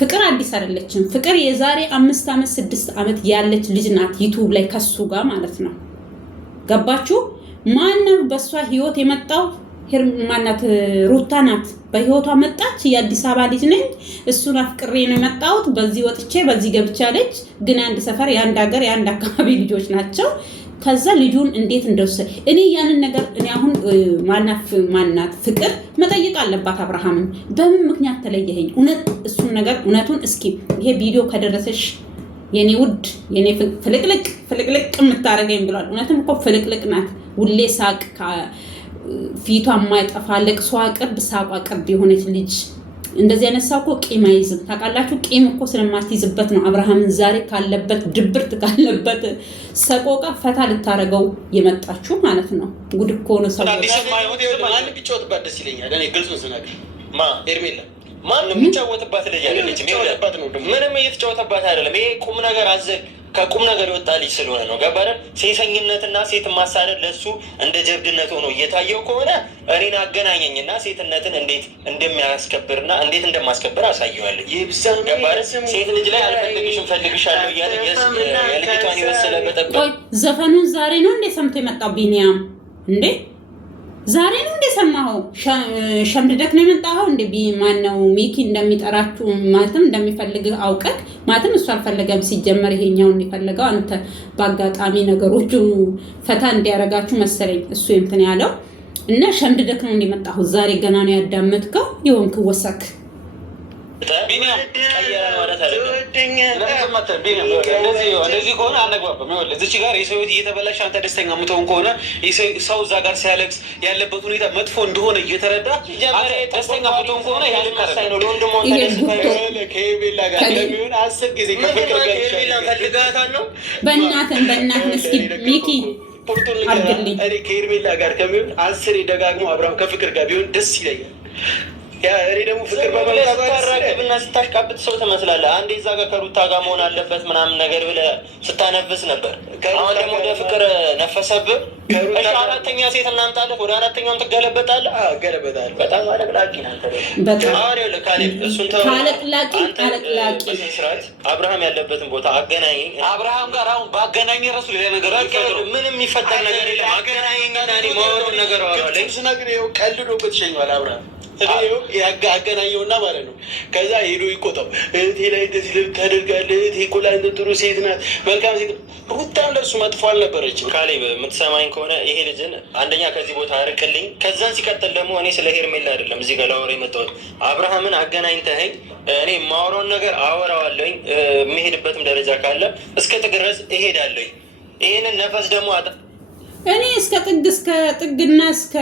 ፍቅር አዲስ አይደለችም። ፍቅር የዛሬ 5 ዓመት 6 ዓመት ያለች ልጅ ናት ዩቱብ ላይ ከሱ ጋር ማለት ነው። ገባችሁ? ማንም በሷ ህይወት የመጣው ማናት ሩታ ናት። በህይወቷ መጣች። የአዲስ አበባ ልጅ ነኝ እሱን አፍቅሬ ነው የመጣሁት በዚህ ወጥቼ በዚህ ገብቻለች። ግን አንድ ሰፈር የአንድ ሀገር የአንድ አካባቢ ልጆች ናቸው። ከዛ ልጁን እንዴት እንደወሰደ እኔ ያንን ነገር እኔ አሁን ማናት ፍቅር መጠየቅ አለባት አብርሃምን። በምን ምክንያት ተለየኸኝ? እውነት እሱን ነገር እውነቱን እስኪ ይሄ ቪዲዮ ከደረሰሽ የኔ ውድ የኔ ፍልቅልቅ የምታረገኝ ብሏል። እውነትም እኮ ፍልቅልቅ ናት። ውሌ ሳቅ ፊቷ የማይጠፋ ለቅሷ ቅርብ ሳቋ ቅርብ የሆነች ልጅ። እንደዚህ አይነት ሰው እኮ ቂም አይዝም። ታውቃላችሁ? ቂም እኮ ስለማትይዝበት ነው አብርሃምን ዛሬ ካለበት ድብርት ካለበት ሰቆቃ ፈታ ልታረገው የመጣችሁ ማለት ነው። ጉድ እኮ ነው ሰው ማን ቢጫወትባት ደስ ይለኛል። እኔ ግልጹን ስነግር ሄርሜላ ማንም የሚጫወትባት ልጅ አይደለችም። ምንም እየተጫወተባት አይደለም። ይሄ ቁም ነገር አዘል ከቁም ነገር የወጣ ልጅ ስለሆነ ነው። ገባህ? ሴሰኝነትና ሴት ማሳደድ ለሱ እንደ ጀብድነት ሆኖ እየታየው ከሆነ እኔን አገናኘኝና ሴትነትን እንዴት እንደሚያስከብርና እንዴት እንደማስከብር አሳየዋለሁ። ገባህ? ሴት ልጅ ላይ አልፈልግሽም ፈልግሻለሁ እያለ የልጅቷን ይወስለ በጠበቅ ዘፈኑን ዛሬ ነው እንዴ ሰምቶ የመጣው ቢኒያም? እንዴ ዛሬ ነው እንደ ሰማኸው? ሸምድደክ ነው የመጣኸው እንደ ማነው ሚኪ እንደሚጠራችሁ ማለትም እንደሚፈልግ አውቀክ ማለትም እሱ አልፈለገም ሲጀመር ይሄኛው እንዲፈልገው አንተ በአጋጣሚ ነገሮቹ ፈታ እንዲያረጋችሁ መሰለኝ እሱ እንትን ያለው እና ሸምድደክ ነው እንደመጣኸው ዛሬ ገና ነው ያዳመጥከው ይሆንክ ወሰክ ቢኒያም ቀየረ ማለት አይደለም። እንደዚህ ከሆነ አነግባባም። እዚች ጋር የሰው ህይወት እየተበላሽ አንተ ደስተኛ የምትሆን ከሆነ ሰው እዛ ጋር ሲያለቅስ ያለበት ሁኔታ መጥፎ እንደሆነ እየተረዳ ደስተኛ የምትሆን ከሆነ ያልናሳይ ነው። ከሄርሜላ ጋር ለሚሆን 10 ጊዜ ፈልጋታል ነው። በእናትህ እስኪ ሚኪ እኔ ከሄርሜላ ጋር ከሚሆን 10 ደጋግሞ አብርሃም ከፍቅር ጋር ቢሆን ደስ ይለኛል። እኔ ደግሞ ፍቅር በመጣባትና ስታሽቃብጥ ሰው ትመስላለህ። አንዴ እዛ ጋር ከሩታ ጋር መሆን አለበት ምናምን ነገር ብለህ ስታነፍስ ነበር። አሁን ደግሞ ወደ ፍቅር ነፈሰብህ። እሺ አራተኛ ሴት እናምጣለህ፣ ወደ አራተኛውም ትገለበጣለህ። ገለበጣለህ። በጣም አለቅላቂ ናንተ አሁን ይኸውልህ ካሌብ፣ እሱን ተው። በስነስርዓት አብርሃም ያለበትን ቦታ አገናኝ። አብርሃም ጋር አሁን በአገናኝ ራሱ ሌላ ነገር ምንም የሚፈጠር ነገር የለም። አገናኝና እኔ ማወራውን ነገር አወራለሁ። ስነግር ይኸው ቀልዶበት ሸኘዋል አብርሃም አገናኘውና ማለት ነው። ከዛ ሄዶ ይቆጣው እህቴ ላይ እንደዚህ ልብ ታደርጋለህ፣ እህቴ እኮ ለአንተ ጥሩ ሴት ናት፣ መልካም ሴት። ሩታም ለእሱ መጥፎ አልነበረችም። ካሌብ የምትሰማኝ ከሆነ ይሄ ልጅን አንደኛ ከዚህ ቦታ አርቅልኝ። ከዛን ሲቀጥል ደግሞ እኔ ስለ ሄርሜላ አይደለም እዚህ ጋር ላወራ የመጣሁት። አብርሃምን አገናኝተኸኝ እኔ የማወራውን ነገር አወራዋለሁኝ። የሚሄድበትም ደረጃ ካለ እስከ ጥግ ድረስ እሄዳለሁኝ። ይህንን ነፈስ ደግሞ እኔ እስከ ጥግና እስከ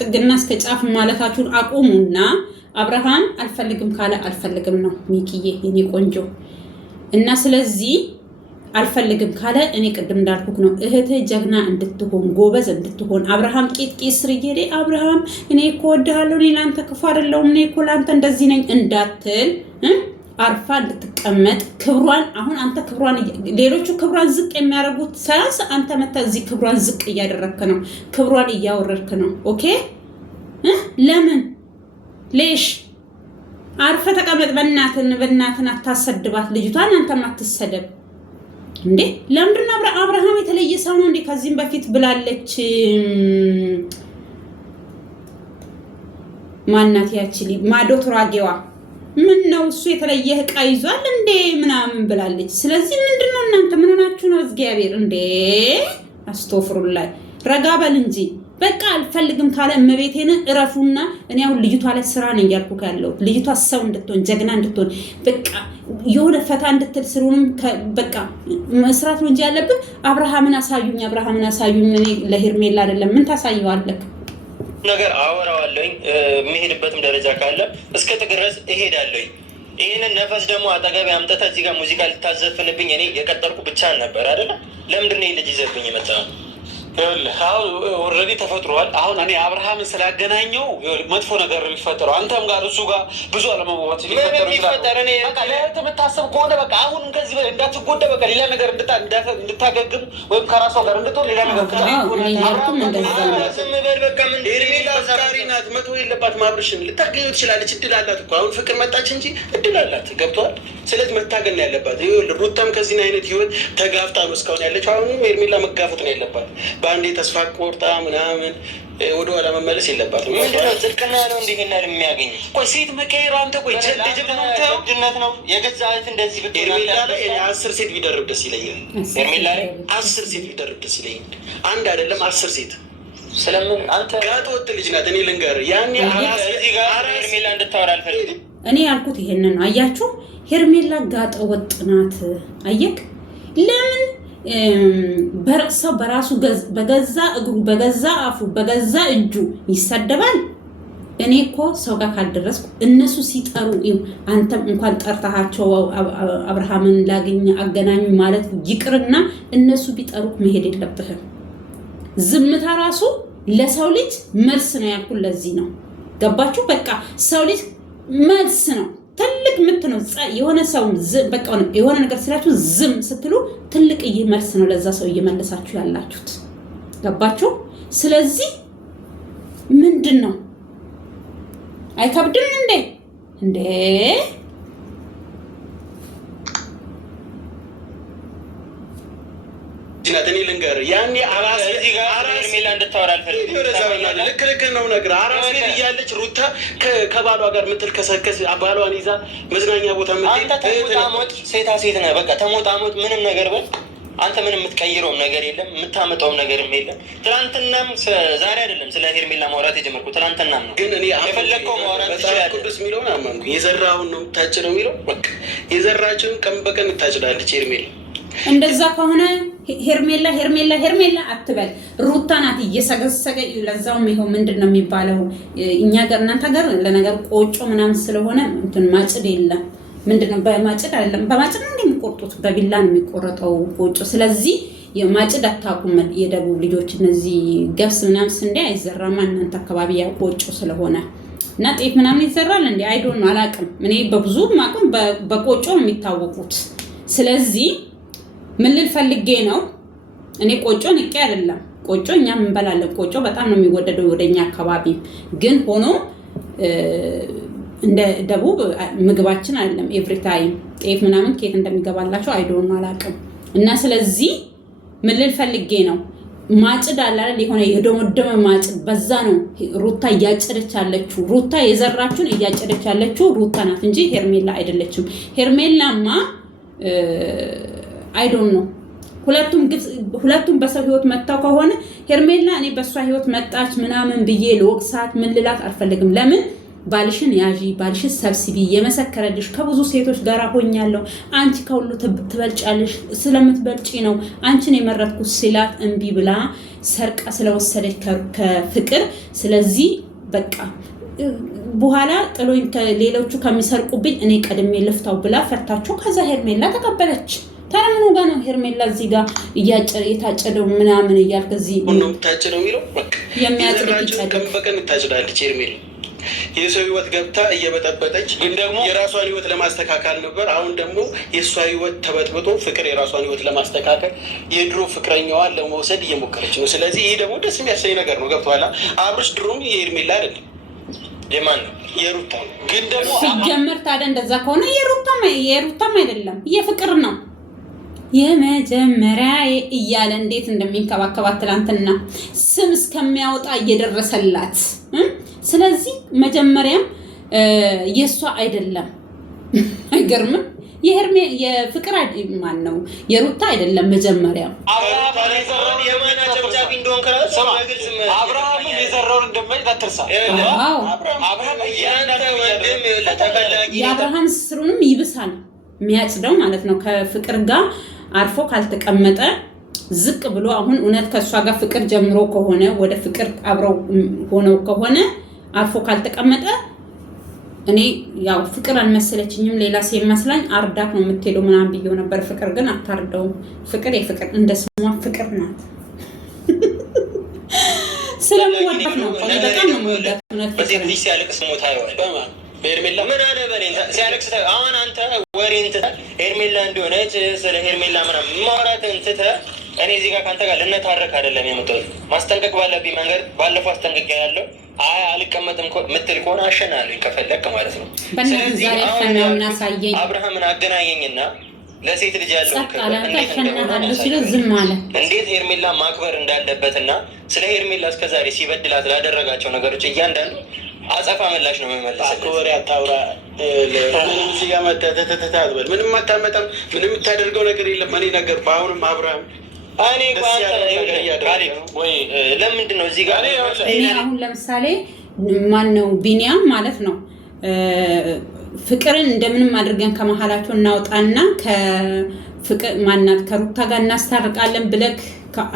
ጥግና እስከ ጫፍ ማለታችሁን አቁሙና አብርሃም አልፈልግም ካለ አልፈልግም ነው ሚኪዬ የኔ ቆንጆ። እና ስለዚህ አልፈልግም ካለ እኔ ቅድም እንዳልኩክ ነው እህትህ ጀግና እንድትሆን ጎበዝ እንድትሆን አብርሃም ቄጥ ስር እየሄደ አብርሃም እኔ እኮ ወድሃለሁ፣ እኔ ለአንተ ክፉ አይደለሁም፣ እኔ እኮ ለአንተ እንደዚህ ነኝ እንዳትል አርፋ እንድትቀመጥ ክብሯን አሁን አንተ ክብሯን ሌሎቹ ክብሯን ዝቅ የሚያደርጉት ሳያንስ አንተ መታ እዚህ ክብሯን ዝቅ እያደረግክ ነው፣ ክብሯን እያወረድክ ነው። ኦኬ ለምን ሌሽ አርፈ ተቀመጥ። በእናትን አታሰድባት ልጅቷን፣ አንተም አትሰደብ እንዴ። ለምንድን ነው አብርሃም የተለየ ሰው ነው እንዴ? ከዚህም በፊት ብላለች ማናት ያችሊ ማዶ ቱራጌዋ ምን ነው እሱ የተለየ ዕቃ ይዟል እንዴ ምናምን ብላለች። ስለዚህ ምንድነው እናንተ ምን ሆናችሁ ነው? እግዚአብሔር እንዴ አስተፍሩላይ ረጋ በል እንጂ በቃ አልፈልግም ካለ እመቤቴን እረፉና እኔ አሁን ልጅቷ ላይ ስራ ነኝ ያልኩ ያለው ልጅቷ ሰው እንድትሆን ጀግና እንድትሆን በቃ የሆነ ፈታ እንድትል ስሩንም በቃ መስራት ነው እንጂ ያለብን አብርሃምን አሳዩኝ እኔ ለሄርሜላ አይደለም። ምን ታሳየዋለህ? ነገር አወራዋለሁኝ። የሚሄድበትም ደረጃ ካለ እስከ ጥግ ድረስ እሄዳለሁኝ። ይህንን ነፈስ ደግሞ አጠገቤ አምጥተህ እዚህ ጋር ሙዚቃ ልታዘፍንብኝ እኔ የቀጠርኩ ብቻህን ነበር አይደለ? ለምንድን ነው ልጅ ይዘብኝ የመጣው? አሁን ኦልሬዲ ተፈጥሯል። አሁን እኔ አብርሃምን ስላገናኘው መጥፎ ነገር የሚፈጠረው አንተም ጋር እሱ ጋር ብዙ አለመግባባት የምታስብ ከሆነ በቃ አሁን ከዚህ በላይ እንዳትጎዳ በቃ ሌላ ነገር እንድታገግም ወይም ከራሷ ጋር እንድትሆን ሌላ ነገር ሄርሜላ አፍቃሪ ናት፣ መቶ የለባትም። አብርሽን ልታገኘው ትችላለች። እድል አላት እኮ አሁን ፍቅር መጣች እንጂ እድል አላት። ገብቷል። ስለዚህ መታገል ነው ያለባት። ሩታም ከዚህ አይነት ህይወት ተጋፍጣ ነው እስካሁን ያለችው። አሁንም ሄርሜላ መጋፈጥ ነው ያለባት። በአንዴ ተስፋ ቆርጣ ምናምን ወደኋላ መመለስ የለባትም። ጽድቅና ነው እንዲህ ይሄናል የሚያገኝ ቆይ ሴት መቀየር አንተ ቆይ ጀግንነት ነው የገዛት እንደዚህ ብትሆን ሄርሜላ ላይ 10 ሴት ቢደርብ ደስ ይለኛል። ሄርሜላ ላይ 10 ሴት ቢደርብ ደስ ይለኛል። አንድ አይደለም 10 ሴት። ስለምን አንተ ጋጥ ወጥ ልጅ ናት። እኔ ልንገርህ ያኔ ሄርሜላ እንድታወራ አልፈልግም። እኔ ያልኩት ይሄንን ነው። አያችሁ ሄርሜላ ጋጥ ወጥ ናት። አየክ ለምን ሰው በራሱ በገዛ እግሩ በገዛ አፉ በገዛ እጁ ይሰደባል? እኔ እኮ ሰው ጋር ካልደረስኩ እነሱ ሲጠሩ አንተም እንኳን ጠርታቸው አብርሃምን ላገኝ አገናኙ ማለት ይቅርና እነሱ ቢጠሩክ መሄድ የለብህም። ዝምታ ራሱ ለሰው ልጅ መልስ ነው ያልኩት ለዚህ ነው። ገባችሁ? በቃ ሰው ልጅ መልስ ነው። ትልቅ ምት ነው። የሆነ ሰው በቃ የሆነ ነገር ስላችሁ ዝም ስትሉ ትልቅ መልስ ነው ለዛ ሰው እየመለሳችሁ ያላችሁት። ገባችሁ? ስለዚህ ምንድን ነው አይከብድም እንዴ እኔ ልንገርህ ያኔ አራስ ሄርሜላ እንድታወራ አልፈልግም። ልክ ነው ነገር አራስ ቤት እያለች ሩታ ከባሏ ጋር ምትልከሰከስ ባሏን ይዛ መዝናኛ ቦታ አንተ ተሞጣሞጥ ሴታ ሴት ነህ። በቃ ተሞጣሞጥ ምንም ነገር በል አንተ ምንም የምትቀይረውም ነገር የለም፣ የምታመጣውም ነገርም የለም። ትናንትናም ዛሬ አይደለም ስለ ሄርሜላ ማውራት የጀመርኩት ትናንትናም ነው። ግን እኔ የፈለግከው ማውራት ትችላለህ። ቅዱስ የሚለውን አመንኩ። የዘራውን ነው የምታጭደው የሚለው በቃ የዘራችውን ቀን በቀን ታጭዳለች ሄርሜላ። እንደዛ ከሆነ ሄርሜላ አትበል። ሩታ ናት እየሰገሰገ ለዛውም ይኸው ምንድን ነው የሚባለው እኛ ጋር እናንተ ጋር ለነገር ቆጮ ምናምን ስለሆነ እንትን ማጭድ የለም። ምንድነው በማጭድ አይደለም፣ በማጭድ ነው እንደሚቆርጡት በቢላ ነው የሚቆረጠው ቆጮ። ስለዚህ የማጭድ አታውቁም የደቡብ ልጆች። እነዚህ ገብስ ምናምን ስንዴ አይዘራማ እናንተ አካባቢ ያ ቆጮ ስለሆነ እና ጤፍ ምናምን ይዘራል እንዴ? አይዶን አላውቅም። እኔ በብዙ ማቅም በቆጮ ነው የሚታወቁት። ስለዚህ ምን ልል ፈልጌ ነው እኔ ቆጮ ንቄ አይደለም። ቆጮ እኛም እንበላለን። ቆጮ በጣም ነው የሚወደደው ወደኛ አካባቢ። ግን ሆኖ እንደ ደቡብ ምግባችን አይደለም። ኤቭሪ ታይም ጤፍ ምናምን ከየት እንደሚገባላቸው አይዶን አላውቅም። እና ስለዚህ ምን ልል ፈልጌ ነው ማጭድ አለ አይደል? የሆነ የደመደመ ማጭድ በዛ ነው ሩታ እያጨደች ያለችው። ሩታ የዘራችሁን እያጨደች ያለችው ሩታ ናት እንጂ ሄርሜላ አይደለችም። ሄርሜላማ አይዶን ነው። ሁለቱም በሰው ህይወት መጣው ከሆነ ሄርሜላ እኔ በሷ ህይወት መጣች ምናምን ብዬ ለወቅሳት ምን ልላት አልፈልግም። ለምን ባልሽን ያዢ፣ ባልሽን ሰብስቢ፣ የመሰከረልሽ ከብዙ ሴቶች ጋር ሆኛለሁ፣ አንቺ ከሁሉ ትበልጫለሽ፣ ስለምትበልጪ ነው አንቺን የመረጥኩት ሲላት እምቢ ብላ ሰርቃ ስለወሰደች ከፍቅር ስለዚህ በቃ በኋላ ጥሎኝ ሌሎቹ ከሚሰርቁብኝ እኔ ቀድሜ ልፍታው ብላ ፈታቸው። ከዛ ሄርሜላ ተቀበለች። ታረምኑ ጋር ነው ሄርሜላ እዚህ ጋር የታጨደው ምናምን እያልክ እዚህ ነው ታጨደው የሚለው በቃ የሚያጨደው በቀን ታጨዳለች ሄርሜላ የሰው ህይወት ገብታ እየበጠበጠች ግን ደግሞ የራሷን ህይወት ለማስተካከል ነበር። አሁን ደግሞ የእሷ ህይወት ተበጥብጦ ፍቅር የራሷን ህይወት ለማስተካከል የድሮ ፍቅረኛዋን ለመውሰድ እየሞከረች ነው። ስለዚህ ይህ ደግሞ ደስ የሚያሰኝ ነገር ነው። ገብቶሃል? አብርሽ ድሮም የሄርሜላ አይደለም የማን ነው? የሩታ ነው። ግን ደግሞ ሲጀምር ታዲያ እንደዛ ከሆነ የሩታም አይደለም የፍቅር ነው። የመጀመሪያ እያለ እንዴት እንደሚንከባከባት ትላንትና ስም እስከሚያወጣ እየደረሰላት። ስለዚህ መጀመሪያም የሷ አይደለም። አይገርምም? የፍቅር ማን ነው? የሩታ አይደለም መጀመሪያ። አብርሃም የዘራውን እንደማይል አትርሳ። የአብርሃም ስሩንም ይብሳል የሚያጭደው ማለት ነው። ከፍቅር ጋር አርፎ ካልተቀመጠ ዝቅ ብሎ አሁን እውነት ከሷ ጋር ፍቅር ጀምሮ ከሆነ ወደ ፍቅር አብረው ሆነው ከሆነ አርፎ ካልተቀመጠ እኔ ያው ፍቅር አልመሰለችኝም። ሌላ ሲመስላኝ አርዳት ነው የምትሄደው ምናምን ብዬው ነበር። ፍቅር ግን አታርደውም። ፍቅር የፍቅር እንደ ስሟ ፍቅር ናት። ስለምወዳት ነው። በጣም ነው የምወዳት። እውነት በሴት ልጅ ሲያለቅስ ሞታ ይዋል ሄርሜላ ምን አለ በኔ ሲያለቅስ አሁን አንተ ወሬን ትተህ ሄርሜላ እንደሆነች ስለ ሄርሜላ ምናምን ማውራትን ትተህ እኔ እዚህ ጋር ከአንተ ጋር ልነታረክ አይደለም የመጣሁት። ማስጠንቀቅ ባለብኝ መንገድ ባለፈው አስጠንቅቄ ያለው አልቀመጥም ምትል ከሆነ አሸናለኝ ከፈለክ ማለት ነው። ስለዚህ አብርሃምን አገናኘኝና ለሴት ልጅ ያለውን እንዴት ሄርሜላ ማክበር እንዳለበትና ስለ ሄርሜላ እስከዛሬ ሲበድላት ላደረጋቸው ነገሮች እያንዳንዱ አጸፋ ምላሽ ነው የሚመለስበት። ወሬ አታውራ። ምንም እዚጋ መተተተተታበል ምንም አታመጣም። ምንም የምታደርገው ነገር የለም። እኔ ነገር በአሁንም አብርሃም እኔ ለምንድን ነው እዚህ ጋር አሁን ለምሳሌ ማነው ቢኒያም ማለት ነው ፍቅርን እንደምንም አድርገን ከመሀላቸው እናውጣና ከፍቅር ማናት ከሩታ ጋር እናስታርቃለን ብለህ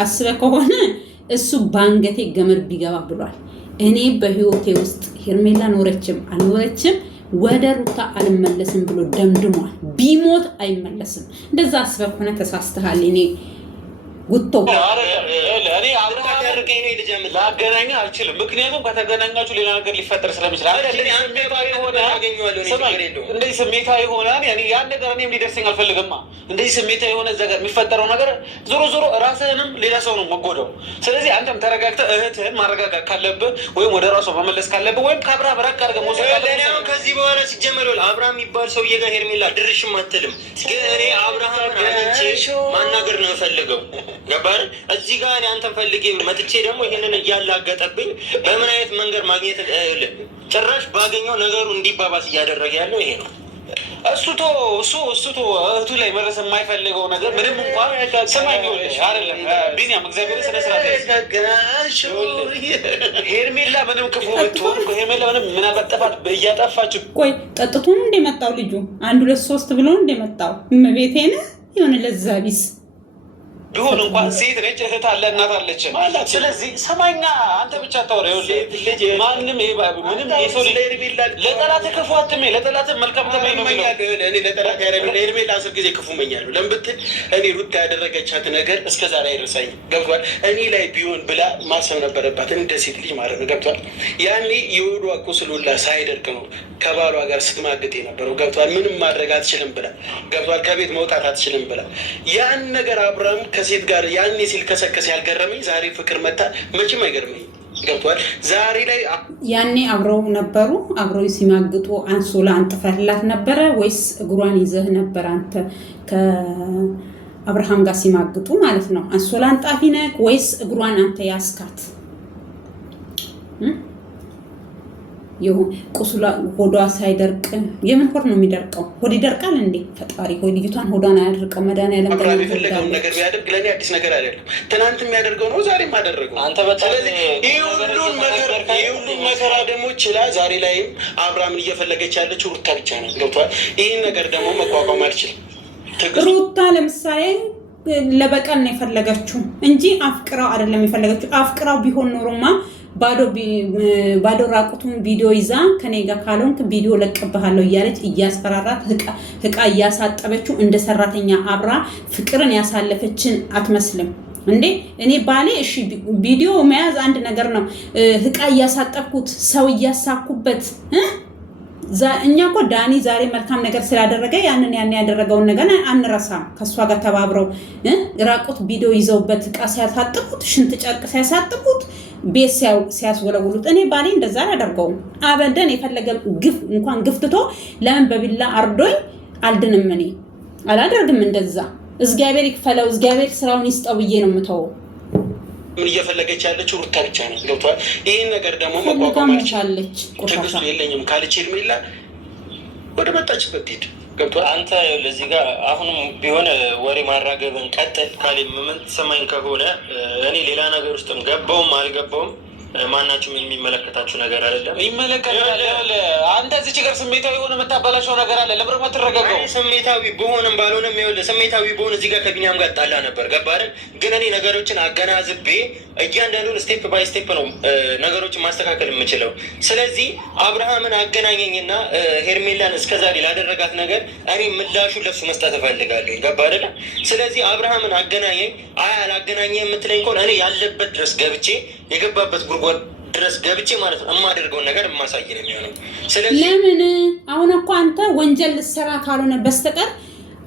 አስበህ ከሆነ እሱ ባንገቴ ገመድ ቢገባ ብሏል። እኔ በህይወቴ ውስጥ ሄርሜላ ኖረችም አልኖረችም ወደ ሩታ አልመለስም ብሎ ደምድሟል። ቢሞት አይመለስም። እንደዛ አስበህ ከሆነ ተሳስተሃል። እኔ ጉቶ ላገናኝ አልችልም። ምክንያቱም ከተገናኛችሁ ሌላ ነገር ሊፈጠር ስለሚችል እንደዚህ ስሜታዊ ሆነ ያን ነገር እኔም ሊደርሰኝ አልፈልግማ። እንደዚህ ስሜታዊ የሆነ እዛ ጋር የሚፈጠረው ነገር ዞሮ ዞሮ ራስህንም ሌላ ሰው ነው መጎዳው። ስለዚህ አንተም ተረጋግተህ እህትህን ማረጋጋት ካለብህ ወይም ወደ ራሷ መመለስ ካለብህ ወይም ከአብርሃም ራቅ አድርገህ መውሰድ ካለብህ ከዚህ በኋላ ሲጀመር አብርሃም የሚባል ሰውዬ ጋር ሄርሜላ ድርሽም አትልም። ግን እኔ አብርሃምን አግኝቼ ማናገር ነው የምፈልገው። ገባህ? እዚህ ጋር እኔ አንተን ፈልጌ መጥቼ ደግሞ ይሄንን እያላገጠብኝ በምን አይነት መንገድ ማግኘት ጭራሽ ባገኘው ነገሩ እንዲባባስ እያደረገ ያለው ይሄ ነው። እሱቶ እህቱ ላይ መድረስ የማይፈልገው ነገር ምንም እንኳን ሰማይ ቢሆን አይደለም። ቢኒያም እግዚአብሔር ስነ ስርዓት ሄርሜላ ምንም ክፉ ብትሆን ሄርሜላ ምንም ምናልባት ጥፋት እያጠፋችሁ ቆይ ጠጥቶ ነው እንደመጣው ልጁ 1 2 3 ብሎ እንደመጣው እመቤቴን የሆነ ለዛ ቢስ ቢሆን እንኳን ሴት ነች፣ እህት አለ፣ እናት አለች። ስለዚህ ሰማኛ አንተ ብቻ ታወራ ልጅ ማንም ምንም የሰው ለጠላት ክፉ አትመኝ፣ ለጠላት መልካም ተመኝ ነው የሚለው። እኔ ለጠላት ሄርሜላ 10 ጊዜ ክፉ እመኛለሁ። ለምን ብትል እኔ ሩታ ያደረገቻት ነገር እስከዛሬ አይረሳኝም። ገብቷል? እኔ ላይ ቢሆን ብላ ማሰብ ነበረባት እንደ ሴት ልጅ ማለት ነው። ገብቷል? ያኔ የወዷ ቁስል ሁላ ሳይደርቅ ነው ከባሏ ጋር ስትማግጥ የነበረው። ገብቷል? ምንም ማድረግ አትችልም ብላ ገብቷል? ከቤት መውጣት አትችልም ብላ ያን ነገር አብርሃም ከሴት ጋር ያኔ ሲል ከሰከስ ያልገረመኝ ዛሬ ፍቅር መታ መቼም አይገርመኝ። ገብቷል? ዛሬ ላይ ያኔ አብረው ነበሩ። አብረው ሲማግጡ አንሶላ አንጥፈህላት ነበረ ወይስ እግሯን ይዘህ ነበር አንተ ከአብርሃም ጋር ሲማግጡ ማለት ነው? አንሶላ አንጣፊ ነህ ወይስ እግሯን አንተ ያስካት? ቁስሏ ሆዷ ሳይደርቅ የምን ሆድ ነው የሚደርቀው? ሆድ ይደርቃል እንዴ? ፈጣሪ ሆይ ልጅቷን ሆዷን አያደርቀው። መድኃኒዓለም አብርሃም የፈለገውን ነገር ቢያደርግ ለእኔ አዲስ ነገር አይደለም። ትናንት የሚያደርገው ነው ዛሬም አደረገው። ስለዚህ ይህ ሁሉን መከራ ደግሞ ችላ ዛሬ ላይም አብርሃምን እየፈለገች ያለችው ሩታ ብቻ ነው። ገብቷል? ይህን ነገር ደግሞ መቋቋም አልችልም። ሩታ ለምሳሌ ለበቀል ነው የፈለገችው እንጂ አፍቅራው አይደለም የፈለገችው። አፍቅራው ቢሆን ኖሮማ ባዶ ራቁቱን ቪዲዮ ይዛ ከኔ ጋር ካልሆንክ ቪዲዮ ለቅብሃለሁ እያለች እያስፈራራት እቃ እያሳጠበችው እንደ ሰራተኛ አብራ ፍቅርን ያሳለፈችን አትመስልም እንዴ? እኔ ባሌ እሺ ቪዲዮ መያዝ አንድ ነገር ነው። እቃ እያሳጠብኩት ሰው እያሳኩበት እኛ እኮ ዳኒ ዛሬ መልካም ነገር ስላደረገ ያን ያደረገውን ነገር አንረሳም። ከሷ ጋር ተባብረው ራቁት ቪዲዮ ይዘውበት እቃ ሲያሳጥቡት፣ ሽንት ጨርቅ ሲያሳጥቡት፣ ቤት ሲያስወለውሉት እኔ ባሌ እንደዛ አላደርገውም አበደን። የፈለገ ግፍ እንኳን ግፍትቶ ለምን በቢላ አርዶኝ አልድንም። እኔ አላደርግም እንደዛ። እግዚአብሔር ይክፈለው፣ እግዚአብሔር ስራውን ይስጠው ብዬ ነው የምተወው። ምን እየፈለገች ያለችው ሩታ ብቻ ነው። ገብቷል? ይህን ነገር ደግሞ መቋቋም አልቻለች። ትዕግስቱ የለኝም ካለች ሄርሜላ ወደ መጣችበት ሄድ። ገብቷል? አንተ ለዚህ ጋር አሁንም ቢሆን ወሬ ማራገብን ቀጥል። ካሌብ ምን ትሰማኝ ከሆነ እኔ ሌላ ነገር ውስጥም ገባውም አልገባውም ማናችሁም የሚመለከታችሁ ነገር አይደለም። ይመለከታል። አንተ እዚህ ጋር ስሜታዊ የሆነ የምታበላሸው ነገር አለ። ለብር ማትረጋጋው ስሜታዊ በሆነም ባልሆነም ይኸውልህ፣ ስሜታዊ በሆነ እዚህ ጋር ከቢኒያም ጋር ጣላ ነበር። ገባህ አይደል? ግን እኔ ነገሮችን አገናዝቤ እያንዳንዱን ስቴፕ ባይ ስቴፕ ነው ነገሮችን ማስተካከል የምችለው። ስለዚህ አብርሃምን አገናኘኝና ሄርሜላን እስከዛሬ ላደረጋት ነገር እኔ ምላሹ ለሱ መስጠት እፈልጋለሁ። ገባህ አይደል? ስለዚህ አብርሃምን አገናኘኝ። አይ አላገናኘኝ የምትለኝ ከሆነ እኔ ያለበት ድረስ ገብቼ የገባበት ጉድጓድ ድረስ ገብቼ ማለት ነው የማደርገውን ነገር የማሳይ ነው የሚሆነው። ስለዚህ ለምን አሁን እኮ አንተ ወንጀል ልትሰራ ካልሆነ በስተቀር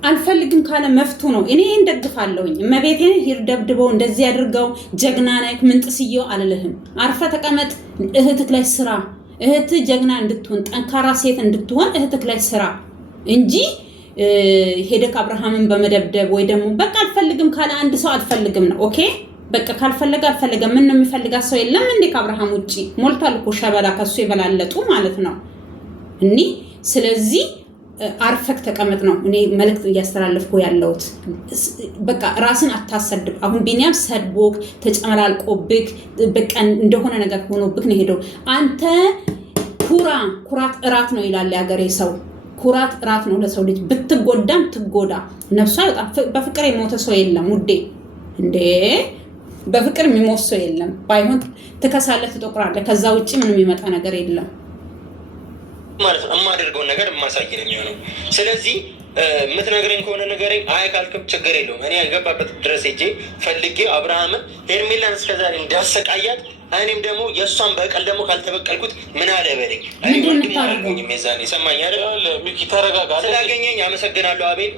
አልፈልግም ካለ መፍቱ ነው። እኔ እንደግፋለሁኝ። እመቤቴን ሂር ደብድበው እንደዚህ ያድርገው ጀግና ናይክ ምንጥስየው አልልህም። አርፈ ተቀመጥ። እህትክ ላይ ስራ። እህት ጀግና እንድትሆን ጠንካራ ሴት እንድትሆን እህትክ ላይ ስራ እንጂ ሄደክ አብርሃምን በመደብደብ ወይ ደግሞ በቃ አልፈልግም ካለ አንድ ሰው አልፈልግም ነው። ኦኬ በቃ ካልፈለገ አልፈለገ። ምን ነው የሚፈልጋት ሰው የለም እንዴ? ከአብርሃም ውጪ ሞልቷል እኮ ሸበላ ከሱ የበላለጡ ማለት ነው እኒ። ስለዚህ አርፈክ ተቀመጥ ነው እኔ መልእክት እያስተላለፍኩ ያለሁት። በቃ ራስን አታሰድብ። አሁን ቢኒያም ሰድቦክ ተጨመላልቆብክ በቃ እንደሆነ ነገር ሆኖብክ ነው ሄደው። አንተ ኩራት እራት ነው ይላል ያገሬ ሰው። ኩራት እራት ነው ለሰው ልጅ። ብትጎዳም ትጎዳ ነፍሷ በጣም በፍቅር የሞተ ሰው የለም ውዴ እንዴ። በፍቅር የሚሞት ሰው የለም። ባይሆን ትከሳለህ፣ ትጠቁራለህ። ከዛ ውጪ ምንም የሚመጣ ነገር የለም ማለት ነው። የማደርገውን ነገር የማሳይ ነው የሚሆነው። ስለዚህ የምትነግረኝ ከሆነ ነገረኝ። አይ ካልክም ችግር የለውም። እኔ ያልገባበት ድረስ ሄጄ ፈልጌ አብርሃምን ሄርሜላን እስከዛሬ እንዳሰቃያት እኔም ደግሞ የእሷን በቀል ደግሞ ካልተበቀልኩት ምን አለ በለኝ። እኔ ወንድም አደርገኝም የዛኔ ሰማኝ አይደል? ሚኪ ተረጋጋ። ስላገኘኝ አመሰግናለሁ አቤል።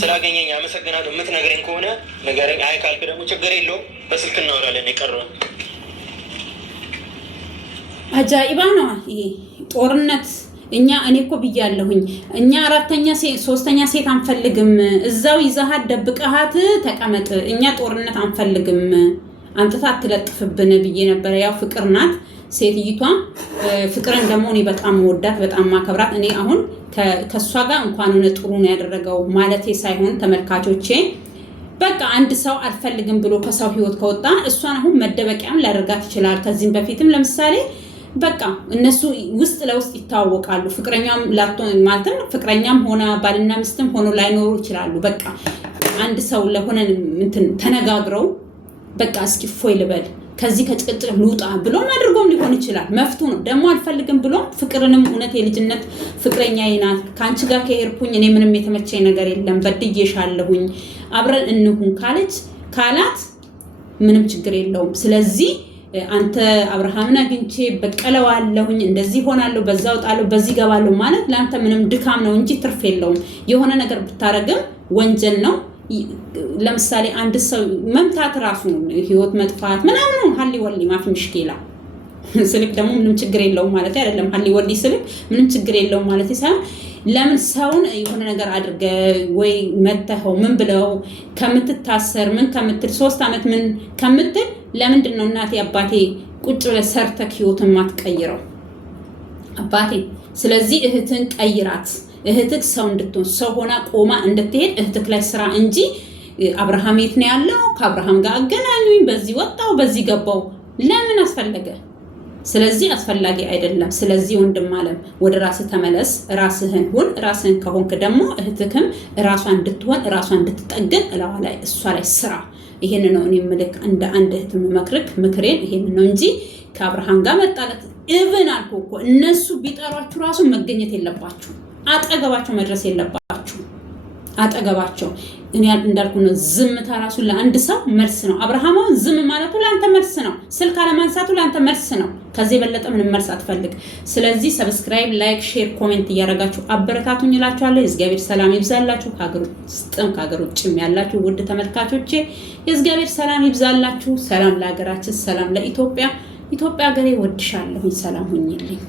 ስላገኘኝ አመሰግናለሁ። የምትነግረኝ ከሆነ ነገረኝ። አይ ካልክ ደግሞ ችግር የለውም። በስልክ እናወራለን። የቀረውን አጃኢባ ነው ይሄ ጦርነት። እኔ እኮ ብያለሁኝ፣ እኛ ሶስተኛ ሴት አንፈልግም። እዛው ይዛሃት ደብቀሃት ተቀመጥ። እኛ ጦርነት አንፈልግም፣ አንተታ አትለጥፍብን ብዬ ነበረ። ያው ፍቅር ናት ሴትይቷ። ፍቅርን ደግሞ እኔ በጣም ወዳት በጣም ማከብራት። እኔ አሁን ከሷ ጋር እንኳን ሆነ ጥሩ ነው ያደረገው ማለቴ ሳይሆን ተመልካቾቼ፣ በቃ አንድ ሰው አልፈልግም ብሎ ከሰው ህይወት ከወጣ እሷን አሁን መደበቂያም ሊያደርጋት ይችላል። ከዚህም በፊትም ለምሳሌ በቃ እነሱ ውስጥ ለውስጥ ይታወቃሉ። ፍቅረኛም ላቶ ማለትም ፍቅረኛም ሆነ ባልና ሚስትም ሆኖ ላይኖሩ ይችላሉ። በቃ አንድ ሰው ለሆነ እንትን ተነጋግረው በቃ እስኪ ፎይ ልበል ከዚህ ከጭቅጭቅ ልውጣ ብሎ አድርጎም ሊሆን ይችላል። መፍቱ ነው ደግሞ አልፈልግም ብሎ ፍቅርንም እውነት የልጅነት ፍቅረኛዬ ናት ካንቺ ጋር ከሄድኩኝ እኔ ምንም የተመቸኝ ነገር የለም በድዬሻለሁኝ አብረን እንሁን ካላት ምንም ችግር የለውም። ስለዚህ አንተ አብርሃምን አግኝቼ በቀለዋለሁኝ እንደዚህ ሆናለሁ በዛው ጣለው በዚህ ገባለሁ ማለት ለአንተ ምንም ድካም ነው እንጂ ትርፍ የለውም። የሆነ ነገር ብታረግም ወንጀል ነው። ለምሳሌ አንድ ሰው መምታት ራሱ ህይወት መጥፋት ምናምን ሀሊ ወሊ ማፊ ምሽኪላ ስልክ ደግሞ ምንም ችግር የለውም ማለት አይደለም። ሀሊ ወሊ ስልክ ምንም ችግር የለውም ማለት ሳይሆን ለምን ሰውን የሆነ ነገር አድርገ ወይ መተኸው ምን ብለው ከምትታሰር ምን ከምትል 3 አመት ምን ከምትል ለምንድን ነው እናቴ አባቴ ቁጭ ብለህ ሰርተክ ህይወትን ማትቀይረው አባቴ? ስለዚህ እህትን ቀይራት። እህትክ ሰው እንድትሆን ሰው ሆና ቆማ እንድትሄድ እህትክ ላይ ስራ እንጂ አብርሃም የት ነው ያለው ከአብርሃም ጋር አገናኙኝ በዚህ ወጣው በዚህ ገባው ለምን አስፈለገ? ስለዚህ አስፈላጊ አይደለም። ስለዚህ ወንድም አለም ወደ ራስህ ተመለስ፣ ራስህን ሁን። ራስህን ከሆንክ ደግሞ እህትክም ራሷን እንድትሆን ራሷን እንድትጠግን እላዋ ላይ እሷ ላይ ስራ። ይሄን ነው እኔ ምልክ እንደ አንድ እህት መክርክ ምክሬን ይሄን ነው እንጂ ከአብርሃም ጋር መጣላት ኢቭን አልኩ እኮ እነሱ ቢጠሯችሁ ራሱ መገኘት የለባችሁ፣ አጠገባቸው መድረስ የለባችሁ። አጠገባቸው እኔ እንዳልኩ ነው። ዝምታ ራሱ ለአንድ ሰው መልስ ነው። አብርሃም ዝም ማለቱ ለአንተ መልስ ነው። ስልክ አለማንሳቱ ለአንተ መልስ ነው። ከዚህ የበለጠ ምንም መልስ አትፈልግ። ስለዚህ ሰብስክራይብ፣ ላይክ፣ ሼር፣ ኮሜንት እያደረጋችሁ አበረታቱኝ እላችኋለሁ። የእግዚአብሔር ሰላም ይብዛላችሁ። ከሀገር ውስጥም ከሀገር ውጭም ያላችሁ ውድ ተመልካቾቼ የእግዚአብሔር ሰላም ይብዛላችሁ። ሰላም ለሀገራችን፣ ሰላም ለኢትዮጵያ። ኢትዮጵያ ሀገሬ ወድሻለሁኝ። ሰላም ሁኝልኝ።